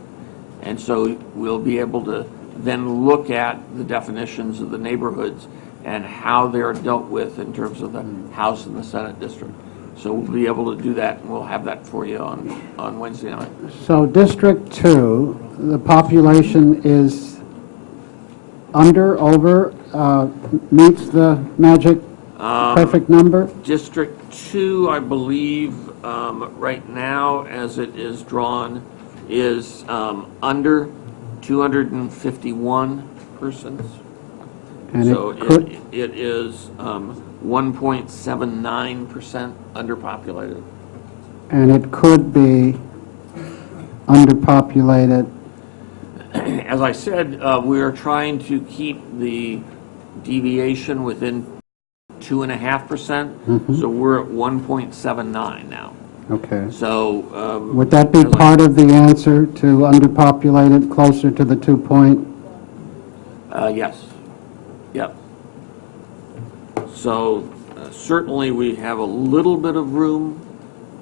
and so we'll be able to then look at the definitions of the neighborhoods and how they're dealt with in terms of the House and the Senate district. So we'll be able to do that, and we'll have that for you on Wednesday night. So District 2, the population is under, over, meets the magic perfect number? District 2, I believe, right now, as it is drawn, is under 251 persons. And So it could, it is 1.79% underpopulated. and it could be underpopulated. As I said, we are trying to keep the deviation within 2.5%. So we're at 1.79 now. Okay. So. Would that be part of the answer to underpopulated, closer to the 2 point? Yes. Yep. So certainly we have a little bit of room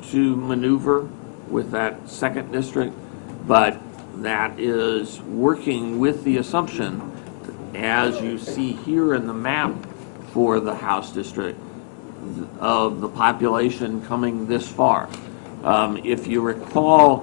to maneuver with that second district, but that is working with the assumption, as you see here in the map for the House district, of the population coming this far. If you recall,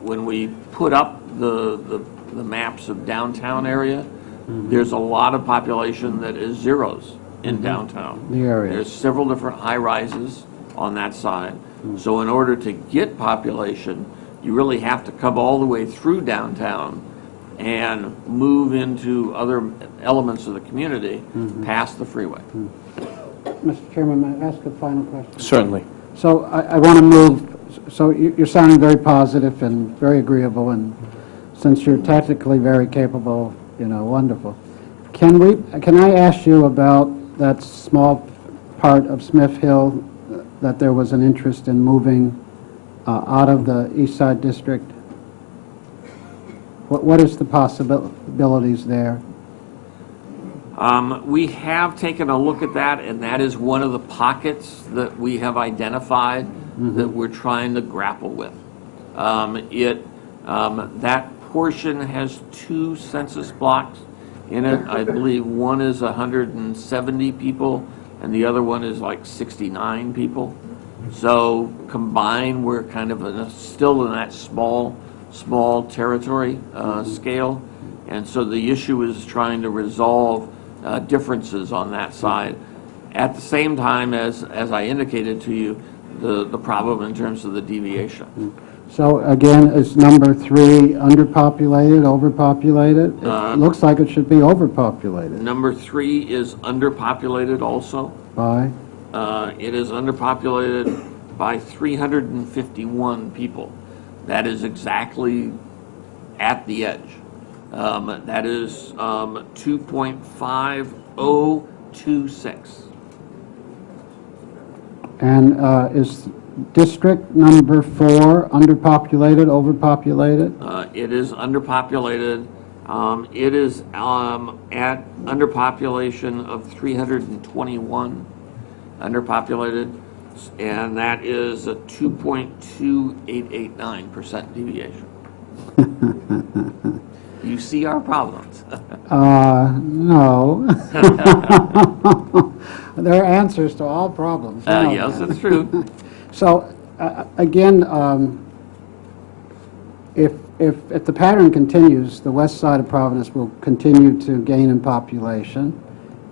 when we put up the maps of downtown area, there's a lot of population that is zeros in downtown. The area. There's several different high-rises on that side. So in order to get population, you really have to come all the way through downtown and move into other elements of the community past the freeway. Mr. Chairman, may I ask a final question? Certainly. So I want to move, so you're sounding very positive and very agreeable, and since you're technically very capable, wonderful. Can I ask you about that small part of Smith Hill that there was an interest in moving out of the East Side District? What is the possibilities there? We have taken a look at that, and that is one of the pockets that we have identified that we're trying to grapple with. That portion has 2 census blocks in it. I believe one is 170 people, and the other one is like 69 people. So combined, we're kind of still in that small territory scale, and so the issue is trying to resolve differences on that side. At the same time, as I indicated to you, the problem in terms of the deviation. So again, is number 3 underpopulated, overpopulated? It looks like it should be overpopulated. Number 3 is underpopulated also. By? It is underpopulated by 351 people. That is exactly at the edge. That is 2.5026. And is district number 4 underpopulated, overpopulated? It is underpopulated. It is at underpopulation of 321 underpopulated, and that is a 2.2889% deviation. You see our problems. No. There are answers to all problems. Yes, that's true. So, again, if the pattern continues, the west side of Providence will continue to gain in population.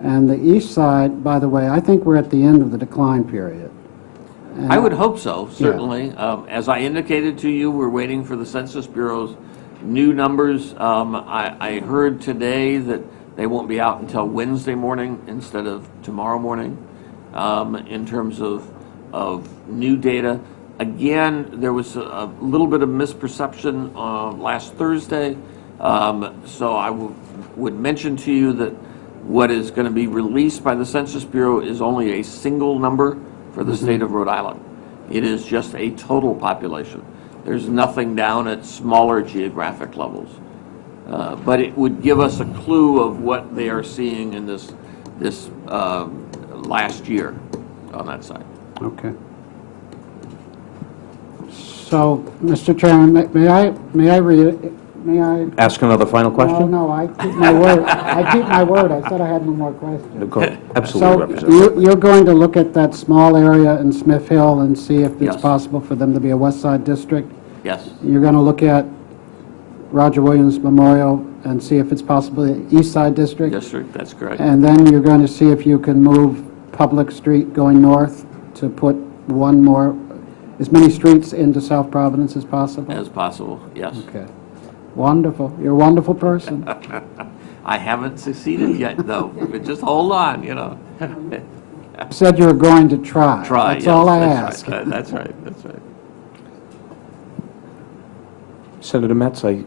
And the east side, by the way, I think we're at the end of the decline period. And I would hope so, certainly. As I indicated to you, we're waiting for the Census Bureau's new numbers. I heard today that they won't be out until Wednesday morning instead of tomorrow morning in terms of new data. Again, there was a little bit of misperception last Thursday. So I would mention to you that what is going to be released by the Census Bureau is only a single number for the state of Rhode Island. It is just a total population. There's nothing down at smaller geographic levels. But it would give us a clue of what they are seeing in this last year on that side. Okay. So, Mr. Chairman, may I May I? Ask another final question? No, I keep my word. I keep my word. I said I had no more questions. Go ahead. Absolutely, So Representative. you're going to look at that small area in Smith Hill and see if it's Yes. possible for them to be a West Side district? Yes. You're going to look at Roger Williams Memorial and see if it's possible East Side district? District, that's correct. And then you're going to see if you can move Public Street going north to put one more, as many streets into South Providence as possible? As possible, yes. Okay. Wonderful. You're a wonderful person. I haven't succeeded yet, though. But just hold on, you know. You said you were going to try. Try, That's yes, all I that's ask. right. That's right, that's right. Senator Metz, Sir,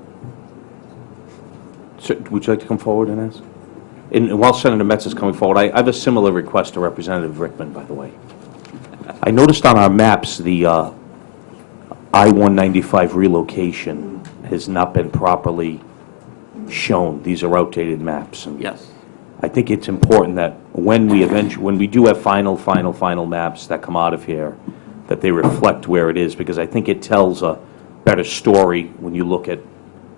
would you like to come forward and ask? And while Senator Metz is coming forward, I have a similar request to Representative Rickman, by the way. I noticed on our maps the I-195 relocation has not been properly shown. These are outdated maps. And Yes. I think it's important that when we do have final maps that come out of here, that they reflect where it is, because I think it tells a better story when you look at,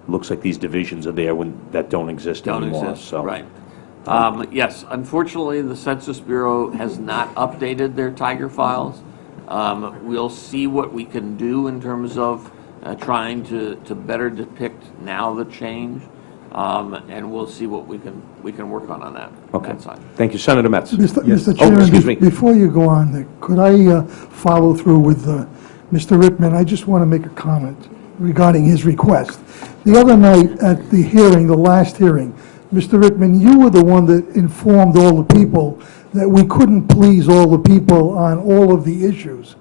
looks like these divisions are there that don't exist Don't anymore. exist, So right. Yes, unfortunately, the Census Bureau has not updated their Tiger files. We'll see what we can do in terms of trying to better depict now the change, and we'll see what we can work on that. Okay. That side. Thank you. Senator Metz. Mr. Oh, Chairman, excuse me. before you go on, could I follow through with Mr. Rickman? I just want to make a comment regarding his request. The other night at the hearing, the last hearing, Mr. Rickman, you were the one that informed all the people that we couldn't please all the people on all of the issues,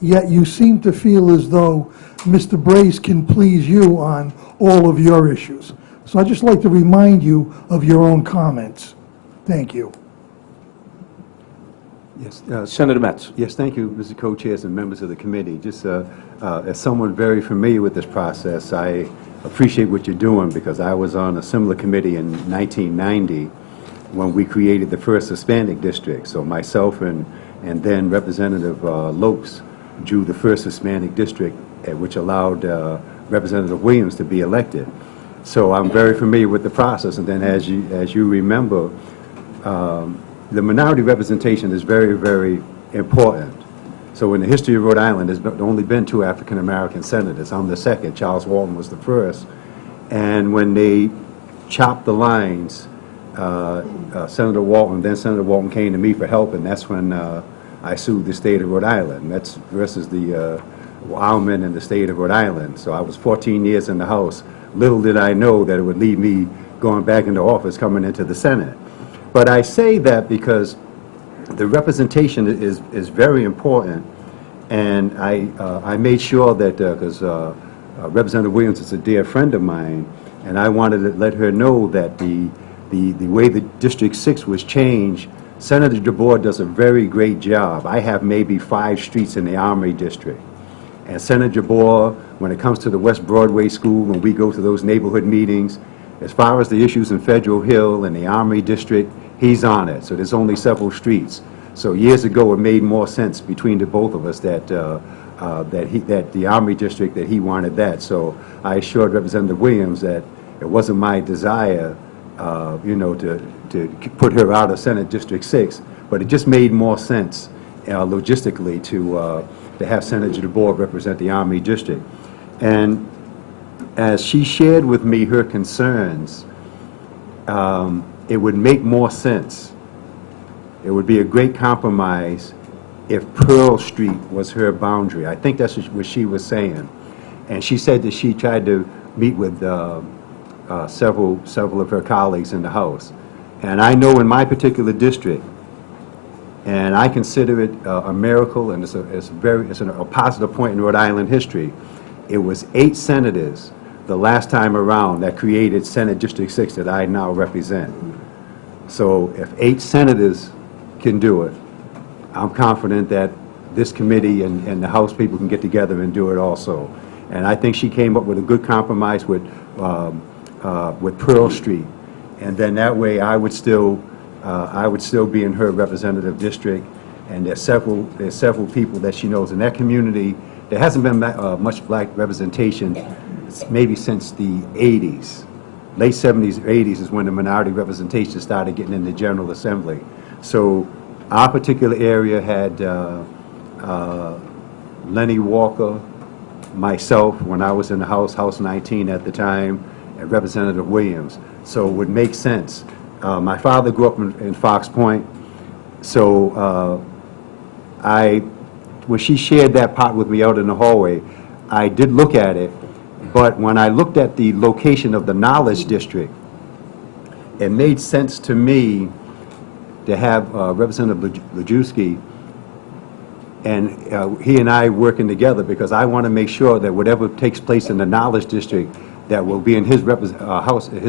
yet you seem to feel as though Mr. Brace can please you on all of your issues. So I'd just like to remind you of your own comments. Thank you. Yes, Senator Metz. yes, thank you, Mr. Co-Chairs and members of the committee. Just as someone very familiar with this process, I appreciate what you're doing, because I was on a similar committee in 1990 when we created the first Hispanic district. So myself and then Representative Lopes drew the first Hispanic district, which allowed Representative Williams to be elected. So I'm very familiar with the process. And then as you remember, the minority representation is very, very important. So in the history of Rhode Island, there's only been 2 African-American senators. I'm the second. Charles Walton was the first. And when they chopped the lines, Senator Walton came to me for help, and that's when I sued the state of Rhode Island. That's versus the Wildman and the state of Rhode Island. So I was 14 years in the House. Little did I know that it would lead me going back into office, coming into the Senate. But I say that because the representation is very important, and I made sure that, because Representative Williams is a dear friend of mine, and I wanted to let her know that the way the District 6 was changed, Senator DeBoer does a very great job. I have maybe 5 streets in the Armory District. And Senator DeBoer, when it comes to the West Broadway School, when we go to those neighborhood meetings, as far as the issues in Federal Hill and the Armory District, he's on it. So there's only several streets. So years ago, it made more sense between the both of us that the Armory District, that he wanted that. So I assured Representative Williams that it wasn't my desire, to put her out of Senate District 6, but it just made more sense logistically to have Senator DeBoer represent the Armory District. And as she shared with me her concerns, it would make more sense. It would be a great compromise if Pearl Street was her boundary. I think that's what she was saying. And she said that she tried to meet with several of her colleagues in the House. And I know in my particular district, and I consider it a miracle, and it's a positive point in Rhode Island history. It was 8 senators the last time around that created Senate District 6 that I now represent. So if 8 senators can do it, I'm confident that this committee and the House people can get together and do it also. And I think she came up with a good compromise with Pearl Street. And then that way I would still be in her representative district. And there's several people that she knows in that community. There hasn't been much black representation maybe since the 80s. Late 70s, 80s is when the minority representation started getting in the General Assembly. So our particular area had Lenny Walker, myself, when I was in the House, House 19 at the time, and Representative Williams. So it would make sense. My father grew up in Fox Point, so when she shared that pot with me out in the hallway, I did look at it, but when I looked at the location of the Knowledge District, it made sense to me to have Representative Blazejewski and he and I working together, because I want to make sure that whatever takes place in the Knowledge District that will be in his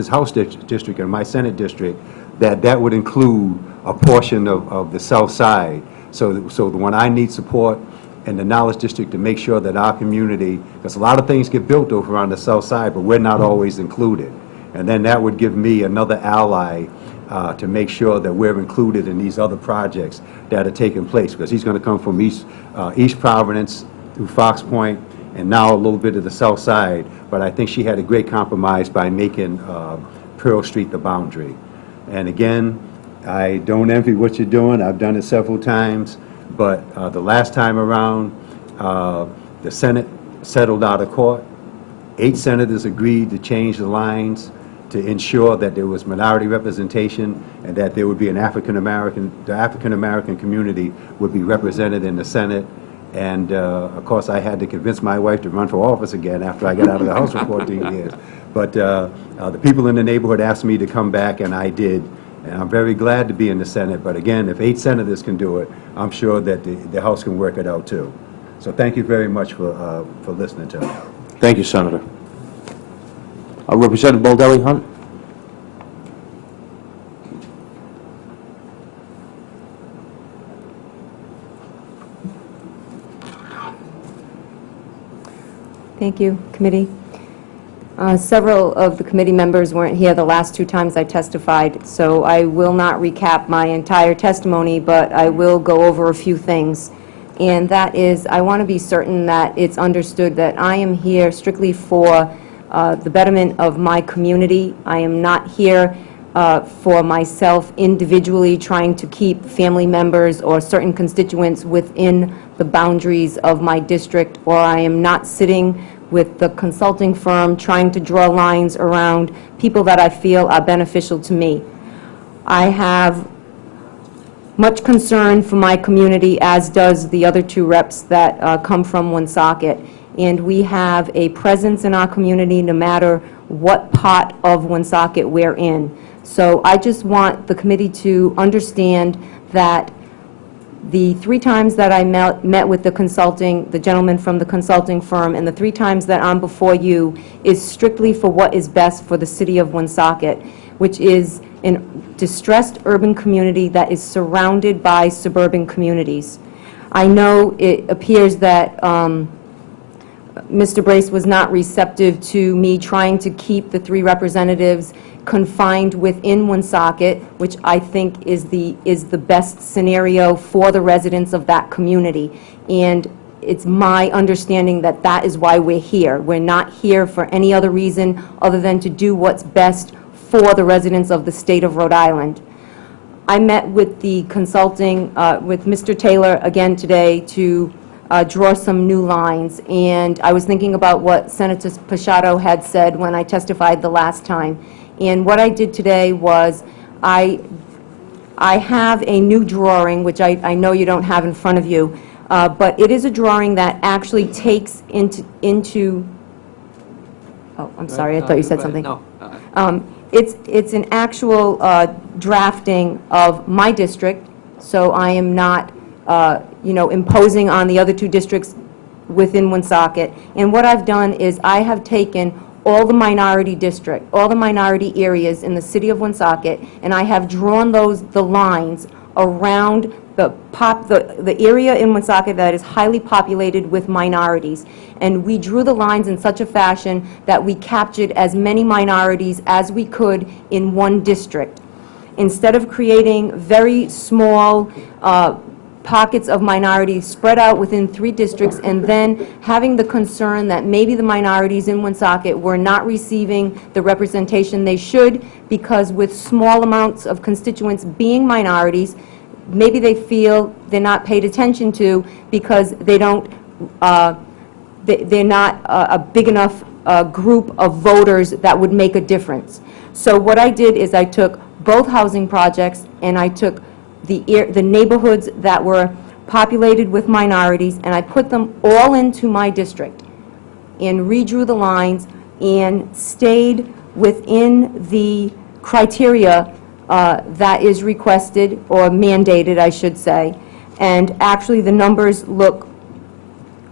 House district and my Senate district, that would include a portion of the South Side. So when I need support in the Knowledge District to make sure that our community, because a lot of things get built over on the South Side, but we're not always included. And then that would give me another ally to make sure that we're included in these other projects that are taking place, because he's going to come from East Providence through Fox Point and now a little bit of the South Side. But I think she had a great compromise by making Pearl Street the boundary. And again, I don't envy what you're doing. I've done it several times. But the last time around, the Senate settled out of court. 8 senators agreed to change the lines to ensure that there was minority representation and that there would be the African American community would be represented in the Senate. And of course, I had to convince my wife to run for office again after I got out of the House for 14 years. But the people in the neighborhood asked me to come back, and I did. And I'm very glad to be in the Senate. But again, if 8 senators can do it, I'm sure that the House can work it out too. So thank you very much for listening to me. Thank you, Senator. Representative Baldelli Hunt. Thank you, committee. Several of the committee members weren't here the last 2 times I testified, so I will not recap my entire testimony, but I will go over a few things. And that is, I want to be certain that it's understood that I am here strictly for the betterment of my community. I am not here for myself individually trying to keep family members or certain constituents within the boundaries of my district, or I am not sitting with the consulting firm trying to draw lines around people that I feel are beneficial to me. I have much concern for my community, as does the other 2 reps that come from Woonsocket. And we have a presence in our community no matter what part of Woonsocket we're in. So I just want the committee to understand that the 3 times that I met with the gentleman from the consulting firm, and the 3 times that I'm before you is strictly for what is best for the city of Woonsocket, which is a distressed urban community that is surrounded by suburban communities. I know it appears that Mr. Brace was not receptive to me trying to keep the 3 representatives confined within Woonsocket, which I think is the best scenario for the residents of that community. And it's my understanding that that is why we're here. We're not here for any other reason other than to do what's best for the residents of the state of Rhode Island. I met with the consulting, with Mr. Taylor again today to draw some new lines. And I was thinking about what Senator Pashado had said when I testified the last time. And what I did today was I have a new drawing, which I know you don't have in front of you, but it is a drawing that actually takes into oh, I'm sorry, I thought you said something. No. It's an actual drafting of my district, so I am not imposing on the other 2 districts within Woonsocket. And what I've done is I have taken all the minority areas in the city of Woonsocket, and I have drawn the lines around the area in Woonsocket that is highly populated with minorities. And we drew the lines in such a fashion that we captured as many minorities as we could in one district. Instead of creating very small pockets of minorities spread out within 3 districts, and then having the concern that maybe the minorities in Woonsocket were not receiving the representation they should, because with small amounts of constituents being minorities, maybe they feel they're not paid attention to because they don't, they're not a big enough group of voters that would make a difference. So what I did is I took both housing projects and I took the neighborhoods that were populated with minorities, and I put them all into my district and redrew the lines and stayed within the criteria that is requested, or mandated, I should say. And actually, the numbers look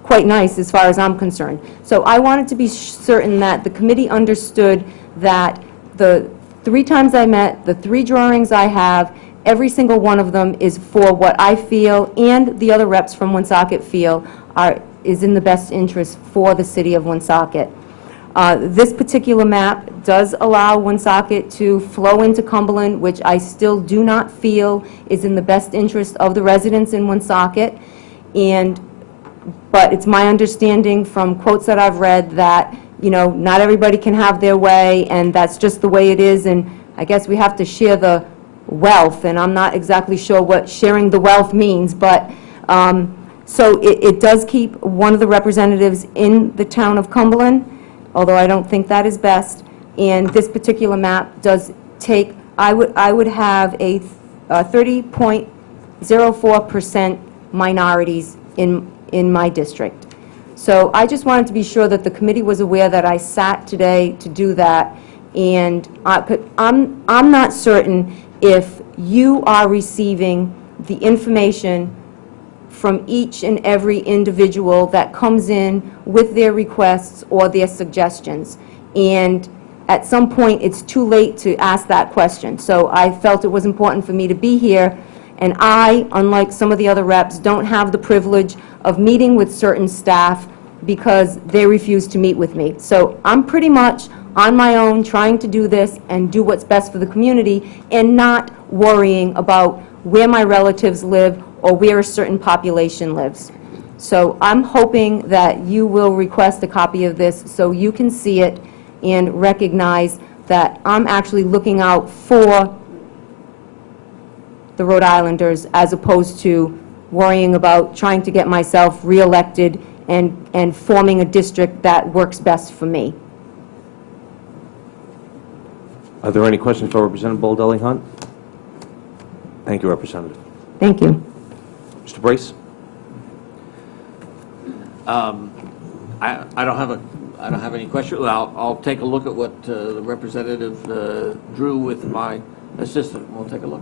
quite nice as far as I'm concerned. So I wanted to be certain that the committee understood that the 3 times I met, the 3 drawings I have, every single one of them is for what I feel and the other reps from Woonsocket feel is in the best interest for the city of Woonsocket. This particular map does allow Woonsocket to flow into Cumberland, which I still do not feel is in the best interest of the residents in Woonsocket. But it's my understanding from quotes that I've read that, you know, not everybody can have their way, and that's just the way it is, and I guess we have to share the wealth, and I'm not exactly sure what sharing the wealth means, but so it does keep one of the representatives in the town of Cumberland, although I don't think that is best. And this particular map does take, I would have a 30.04% minorities in my district. So I just wanted to be sure that the committee was aware that I sat today to do that, and I'm not certain if you are receiving the information from each and every individual that comes in with their requests or their suggestions. And at some point, it's too late to ask that question. So I felt it was important for me to be here, and I, unlike some of the other reps, don't have the privilege of meeting with certain staff because they refuse to meet with me. So I'm pretty much on my own trying to do this and do what's best for the community, and not worrying about where my relatives live or where a certain population lives. So I'm hoping that you will request a copy of this so you can see it and recognize that I'm actually looking out for the Rhode Islanders as opposed to worrying about trying to get myself reelected and forming a district that works best for me. Are there any questions for Representative Baldelli Hunt? Thank you, Representative. Thank you. Mr. Brace? I don't have any question. I'll take a look at what the representative drew with my assistant. We'll take a look.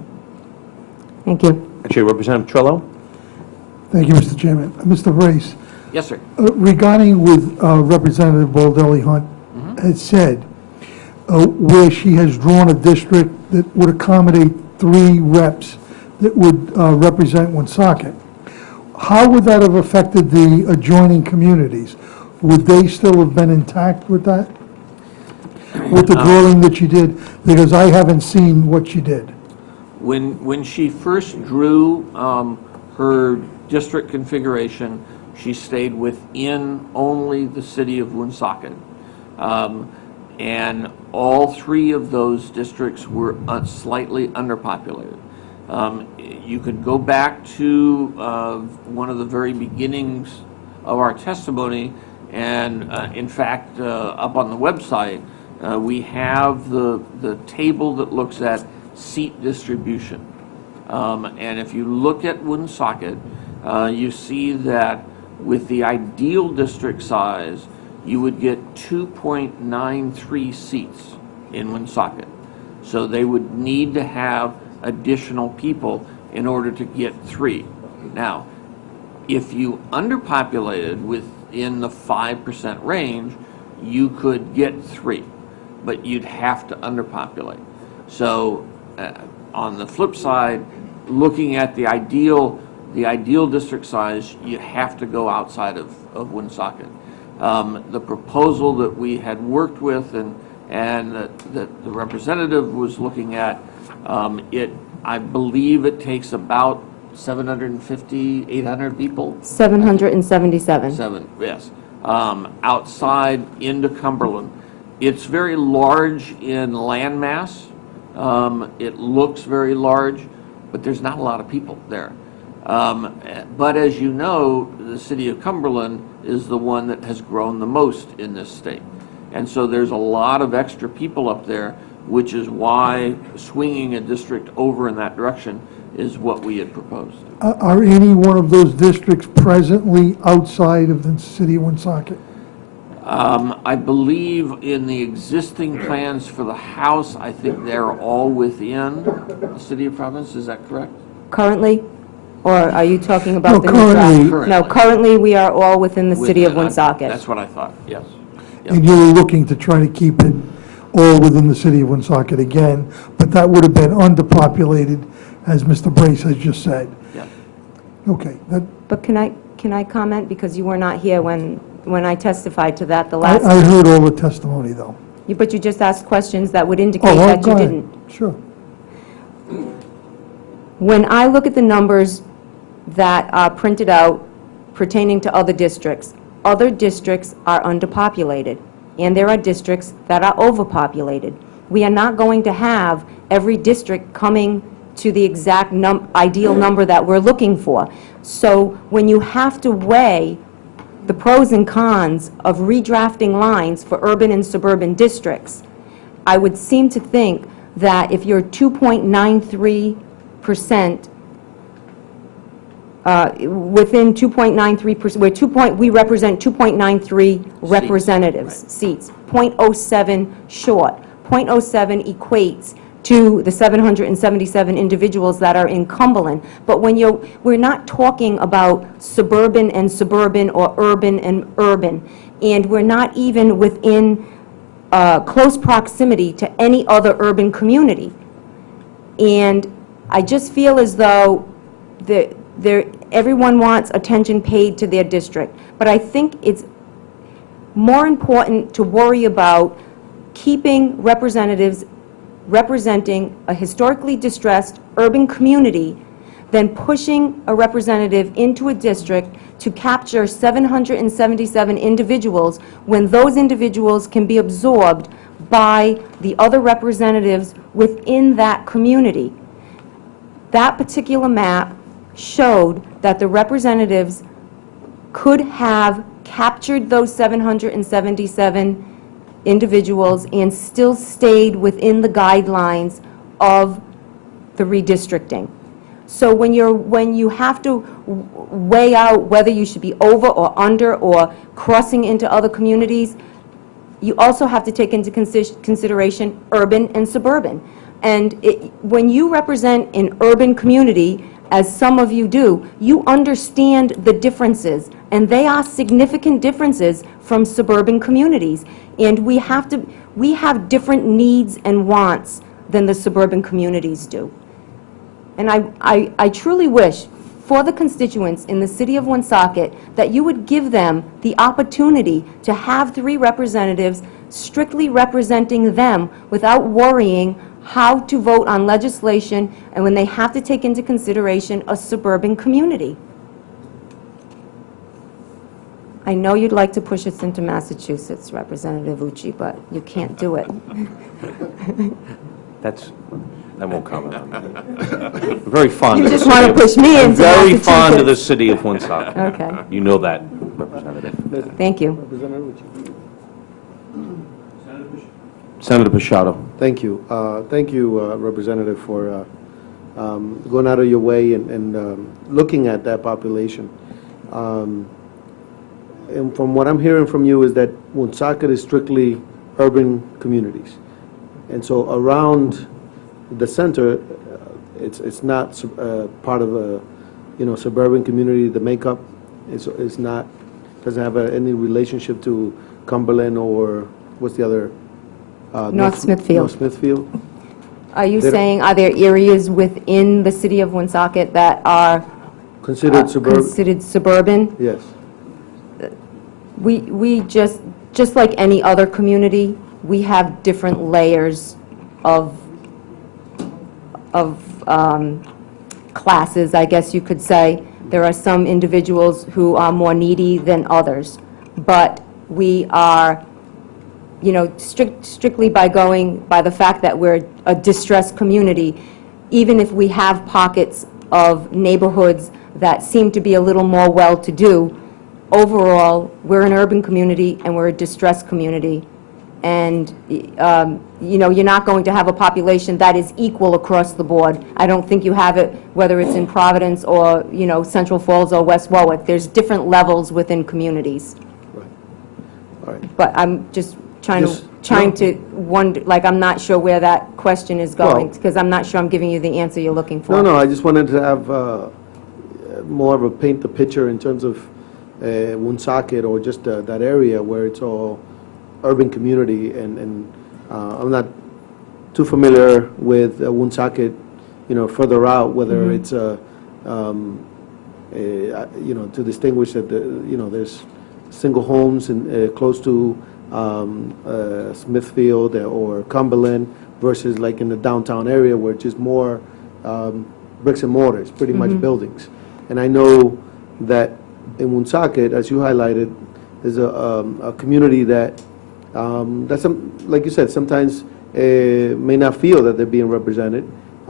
Thank you. Actually, Representative Trello? Thank you, Mr. Chairman. Mr. Brace, Yes, sir. regarding with Representative Baldelli Hunt had said, where she has drawn a district that would accommodate 3 reps that would represent Woonsocket, how would that have affected the adjoining communities? Would they still have been intact with that? With the drawing that she did? Because I haven't seen what she did. When she first drew her district configuration, she stayed within only the city of Woonsocket. And all 3 of those districts were slightly underpopulated. You could go back to one of the very beginnings of our testimony, and in fact, up on the website, we have the table that looks at seat distribution. And if you look at Woonsocket, you see that with the ideal district size, you would get 2.93 seats in Woonsocket. So they would need to have additional people in order to get 3. Now, if you underpopulated within the 5% range, you could get 3, but you'd have to underpopulate. So on the flip side, looking at the ideal district size, you have to go outside of Woonsocket. The proposal that we had worked with and that the representative was looking at, I believe it takes about 750, 800 people? 777. Yes. Outside into Cumberland. It's very large in landmass. It looks very large, but there's not a lot of people there. But as you know, the city of Cumberland is the one that has grown the most in this state. And so there's a lot of extra people up there, which is why swinging a district over in that direction is what we had proposed. Are any one of those districts presently outside of the city of Woonsocket? I believe in the existing plans for the House, I think they're all within the city of Providence. Is that correct? Currently? Or are you talking about No, the new draft? currently. No, currently, we are all within the city of Woonsocket. That's what I thought, yes. And you were looking to try to keep it all within the city of Woonsocket again, but that would have been underpopulated, as Mr. Brace has just said. Yeah. Okay, that, But can I comment? Because you were not here when I testified to that the I last. heard all the testimony, though. But you just asked questions that would indicate Oh, that go you ahead. didn't. Sure. When I look at the numbers that are printed out pertaining to other districts are underpopulated, and there are districts that are overpopulated. We are not going to have every district coming to the exact ideal number that we're looking for. So when you have to weigh the pros and cons of redrafting lines for urban and suburban districts, I would seem to think that if you're 2.93%, within 2.93%, we represent 2.93 representatives, seats, 0.07 short. 0.07 equates to the 777 individuals that are in Cumberland. But when we're not talking about suburban and suburban or urban and urban, and we're not even within close proximity to any other urban community. And I just feel as though everyone wants attention paid to their district. But I think it's more important to worry about keeping representatives representing a historically distressed urban community than pushing a representative into a district to capture 777 individuals when those individuals can be absorbed by the other representatives within that community. That particular map showed that the representatives could have captured those 777 individuals and still stayed within the guidelines of the redistricting. So when you have to weigh out whether you should be over or under or crossing into other communities, you also have to take into consideration urban and suburban. And when you represent an urban community, as some of you do, you understand the differences, and they are significant differences from suburban communities. And we have different needs and wants than the suburban communities do. And I truly wish for the constituents in the city of Woonsocket that you would give them the opportunity to have 3 representatives strictly representing them without worrying how to vote on legislation and when they have to take into consideration a suburban community. I know you'd like to push us into Massachusetts, Representative Ucci, but you can't do it. I won't comment on that. I'm very fond You of the just city want to of- push me I'm into very fond of the Massachusetts. city of Woonsocket. Okay. You know that, Representative. Thank you. Senator Pashado. Thank you. Thank you, Representative, for going out of your way and looking at that population. And from what I'm hearing from you is that Woonsocket is strictly urban communities. And so around the center, it's not part of a, suburban community. The makeup is not, doesn't have any relationship to Cumberland or what's the other? North Smithfield. North Smithfield. Are you They don't- saying, are there areas within the city of Woonsocket that are Considered suburban? considered suburban? Yes. We just like any other community, we have different layers of classes, I guess you could say. There are some individuals who are more needy than others. But we are, you know, strictly by going by the fact that we're a distressed community, even if we have pockets of neighborhoods that seem to be a little more well-to-do, overall, we're an urban community and we're a distressed community. And, you know, you're not going to have a population that is equal across the board. I don't think you have it, whether it's in Providence or, you know, Central Falls or West Warwick. There's different levels within communities. All right. But I'm just trying to wonder, like, I'm not sure where that question is going, Well- because I'm not sure I'm giving you the answer you're looking for. No, I just wanted to have more of a paint the picture in terms of Woonsocket or just that area where it's all urban community, and I'm not too familiar with Woonsocket, you know, further out, whether it's you know, to distinguish that you know, there's single homes and close to Smithfield or Cumberland versus like in the downtown area where it's just more bricks and mortars, pretty much buildings. And I know that in Woonsocket, as you highlighted, there's a community that that's like you said, sometimes may not feel that they're being represented.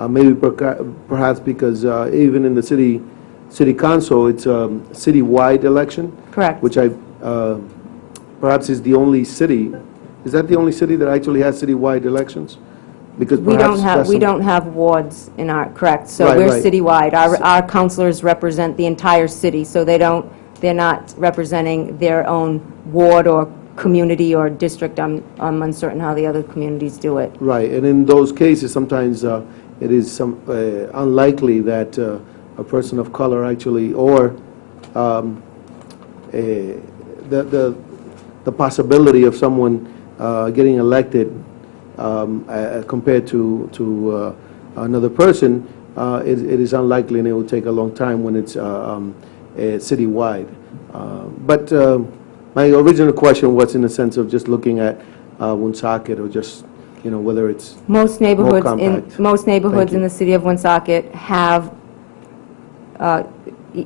Maybe perhaps because even in the city council, it's a citywide election. Correct. Which I perhaps is the only city. Is that the only city that actually has citywide elections? Because We perhaps that's some- don't have wards in our, correct, so Right, we're right. citywide. Our councilors represent the entire city, so they're not representing their own ward or community or district. I'm uncertain how the other communities do it. Right, and in those cases, sometimes it is unlikely that a person of color actually, or the possibility of someone getting elected compared to another person, it is unlikely, and it will take a long time when it's citywide. But my original question was in the sense of just looking at Woonsocket, or just, you know, whether it's Most neighborhoods in Thank you. the city of Woonsocket have,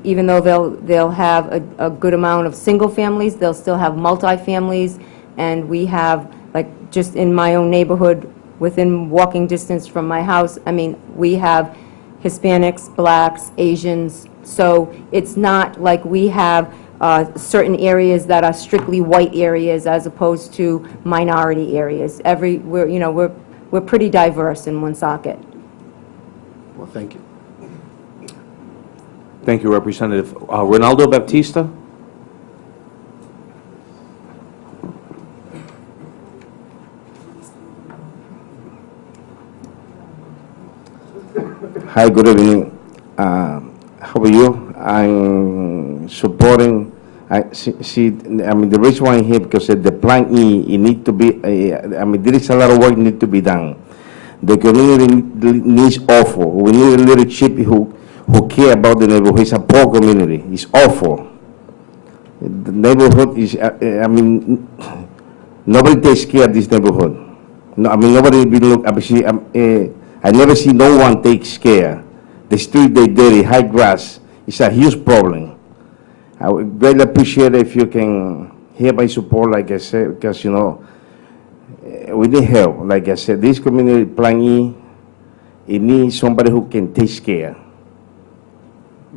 even though they'll have a good amount of single families, they'll still have multi-families, and we have, like, just in my own neighborhood, within walking distance from my house, I mean, we have Hispanics, blacks, Asians, so it's not like we have certain areas that are strictly white areas as opposed to minority areas. We're pretty diverse in Woonsocket. Well, thank you. Thank you, Representative. Ronaldo Baptista? Hi, good evening. How are you? I'm supporting. I mean, the reason why I'm here because the Plan E, it need to be. I mean, there is a lot of work need to be done. The community needs awful. We need a leadership who care about the neighborhood. It's a poor community. It's awful. The neighborhood is. I mean, nobody takes care of this neighborhood. No, I mean, nobody will look. I never see no one takes care. The street they dirty, high grass. It's a huge problem. I would greatly appreciate it if you can hereby support, like I said, because, you know, we need help. Like I said, this community Plan E, it needs somebody who can take care.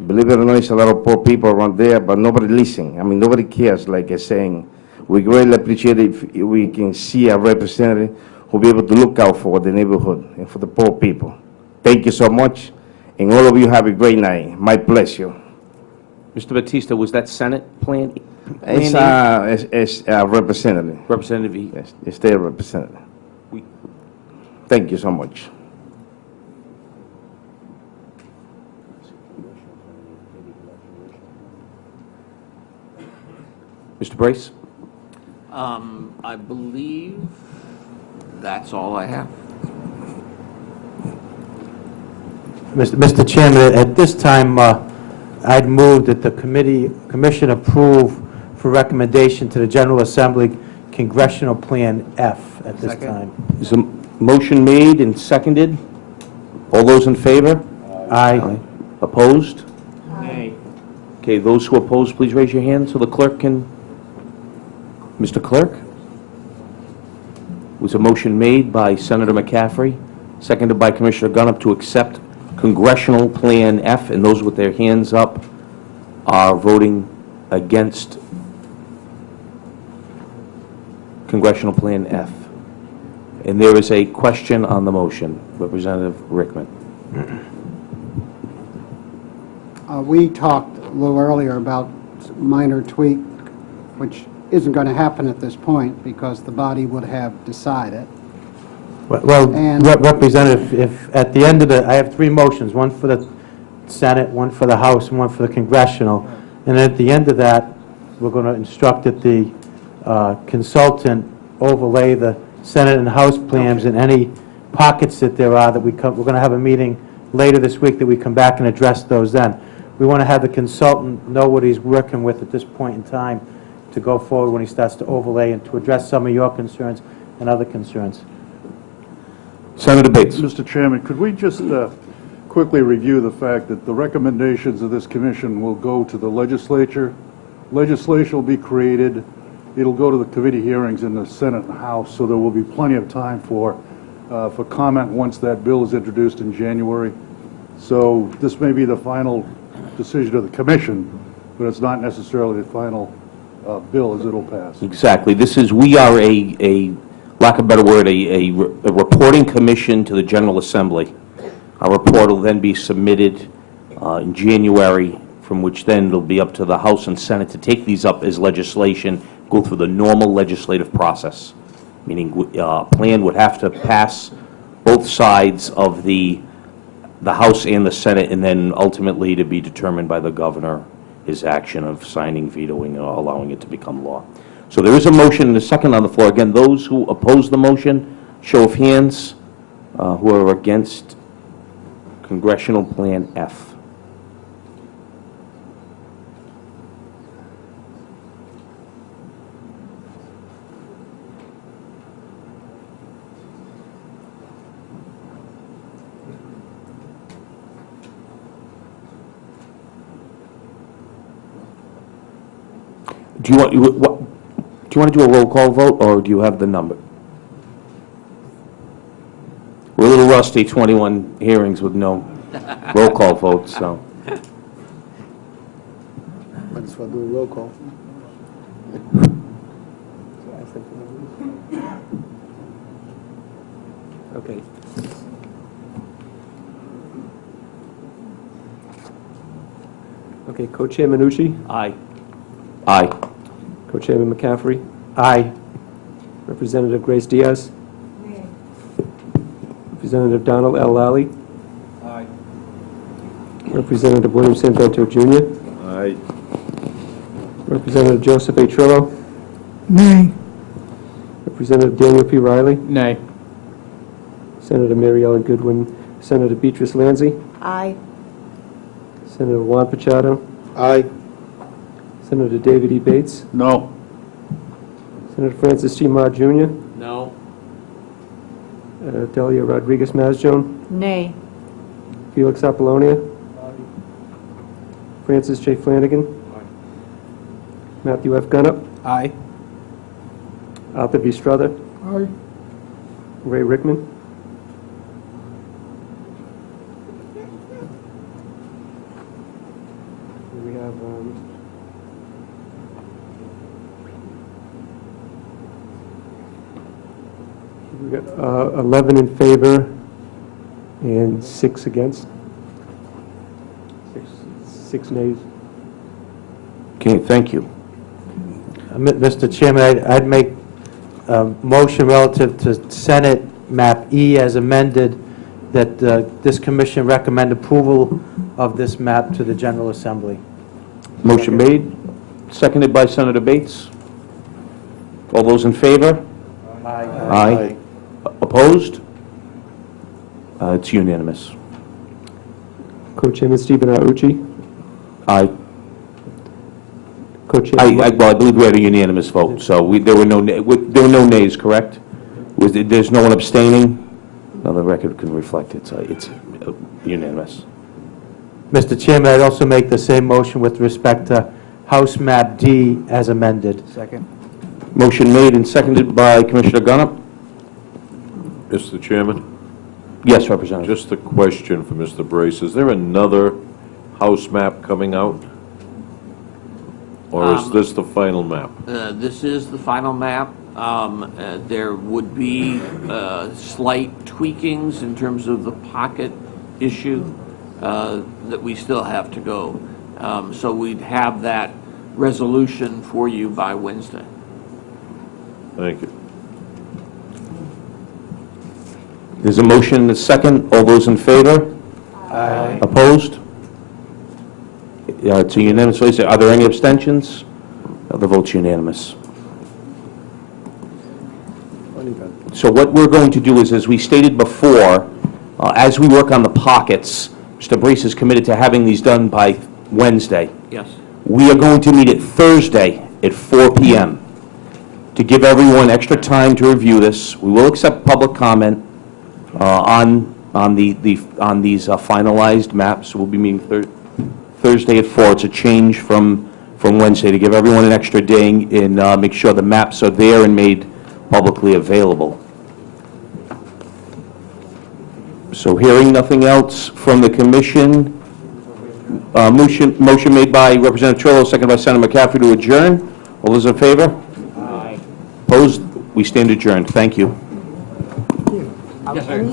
Believe it or not, there's a lot of poor people around there, but nobody listens. I mean, nobody cares, like I'm saying. We greatly appreciate it if we can see a representative who will be able to look out for the neighborhood and for the poor people. Thank you so much, and all of you have a great night. My pleasure. Mr. Batista, was that Senate Plan? It's a representative. Representative E? Yes, it's their representative. Thank you so much. Mr. Brace? I believe that's all I have. Mr. Chairman, at this time, I'd move that the commission approve for recommendation to the General Assembly Congressional Plan F at this time. Is a motion made and seconded? All those in favor? Aye. Opposed? Nay. Okay, those who oppose, please raise your hand so the clerk can... Mr. Clerk? Was a motion made by Senator McCaffrey, seconded by Commissioner Gunnop to accept Congressional Plan F, and those with their hands up are voting against Congressional Plan F. And there is a question on the motion. Representative Rickman. We talked a little earlier about minor tweak, which isn't going to happen at this point because the body would have decided. Well, And- Representative, if at the end of I have three motions, one for the Senate, one for the House, and one for the Congressional. And at the end of that, we're going to instruct that the consultant overlay the Senate and House plans and any pockets that there are that we're going to have a meeting later this week that we come back and address those then. We want to have the consultant know what he's working with at this point in time to go forward when he starts to overlay and to address some of your concerns and other concerns. Senator Bates. Mr. Chairman, could we just quickly review the fact that the recommendations of this commission will go to the legislature? Legislation will be created. It'll go to the committee hearings in the Senate and House, so there will be plenty of time for comment once that bill is introduced in January. So this may be the final decision of the commission, but it's not necessarily the final bill as it'll pass. Exactly. This is, we are a lack of a better word, a reporting commission to the General Assembly. Our report will then be submitted in January, from which then it'll be up to the House and Senate to take these up as legislation, go through the normal legislative process, meaning a plan would have to pass both sides of the House and the Senate, and then ultimately to be determined by the governor, his action of signing, vetoing, or allowing it to become law. So there is a motion and a second on the floor. Again, those who oppose the motion, show of hands, who are against Congressional Plan F. Do you want to do a roll call vote, or do you have the number? We're a little rusty, 21 hearings with no roll call votes, so. Might as well do a roll call. Okay. Okay, Co-Chairman Ucci, Aye. Aye. Co-Chairman McCaffrey, Aye. Representative Grace Diaz. Representative Donald L. Lally. Aye. Representative William Sanvento Jr. Aye. Representative Joseph A. Trillo. Nay. Representative Daniel P. Riley. Nay. Senator Mary Ellen Goodwin. Senator Beatrice Lindsay. Aye. Senator Juan Pachado. Aye. Senator David E. Bates. No. Senator Francis Jima Jr. No. Delia Rodriguez Mazjon. Nay. Felix Apollonia. Francis J. Flanagan. Matthew F. Gunnop. Aye. Arthur V. Strother. Aye. Ray Rickman. We have we got 11 in favor and 6 against. Six nays. Okay, thank you. Mr. Chairman, I'd make a motion relative to Senate Map E as amended, that this commission recommend approval of this map to the General Assembly. Motion made, seconded by Senator Bates. All those in favor? Aye. Opposed? It's unanimous. Co-Chairman Stephen R. Ucci. Aye. Co-Chairman. Well, I believe we had a unanimous vote, so there were no nays, correct? There's no one abstaining? No, the record can reflect it, so it's unanimous. Mr. Chairman, I'd also make the same motion with respect to House Map D as amended. Second. Motion made and seconded by Commissioner Gunnup. Mr. Chairman? Yes, Representative. Just a question for Mr. Brace. Is there another house map coming out? Or is this the final map? This is the final map. There would be slight tweakings in terms of the pocket issue that we still have to go. So we'd have that resolution for you by Wednesday. Thank you. There's a motion and a second. All those in favor? Aye. Opposed? It's a unanimous vote. Are there any abstentions? The vote's unanimous. So what we're going to do is, as we stated before, as we work on the pockets, Mr. Brace is committed to having these done by Wednesday. Yes. We are going to meet it Thursday at 4 p.m. to give everyone extra time to review this. We will accept public comment on these finalized maps. We'll be meeting Thursday at 4. It's a change from Wednesday to give everyone an extra day and make sure the maps are there and made publicly available. So hearing nothing else from the commission, motion made by Representative Trillo, seconded by Senator McCaffrey to adjourn. All those in favor? Aye. Opposed? We stand adjourned. Thank you. Yes, sir.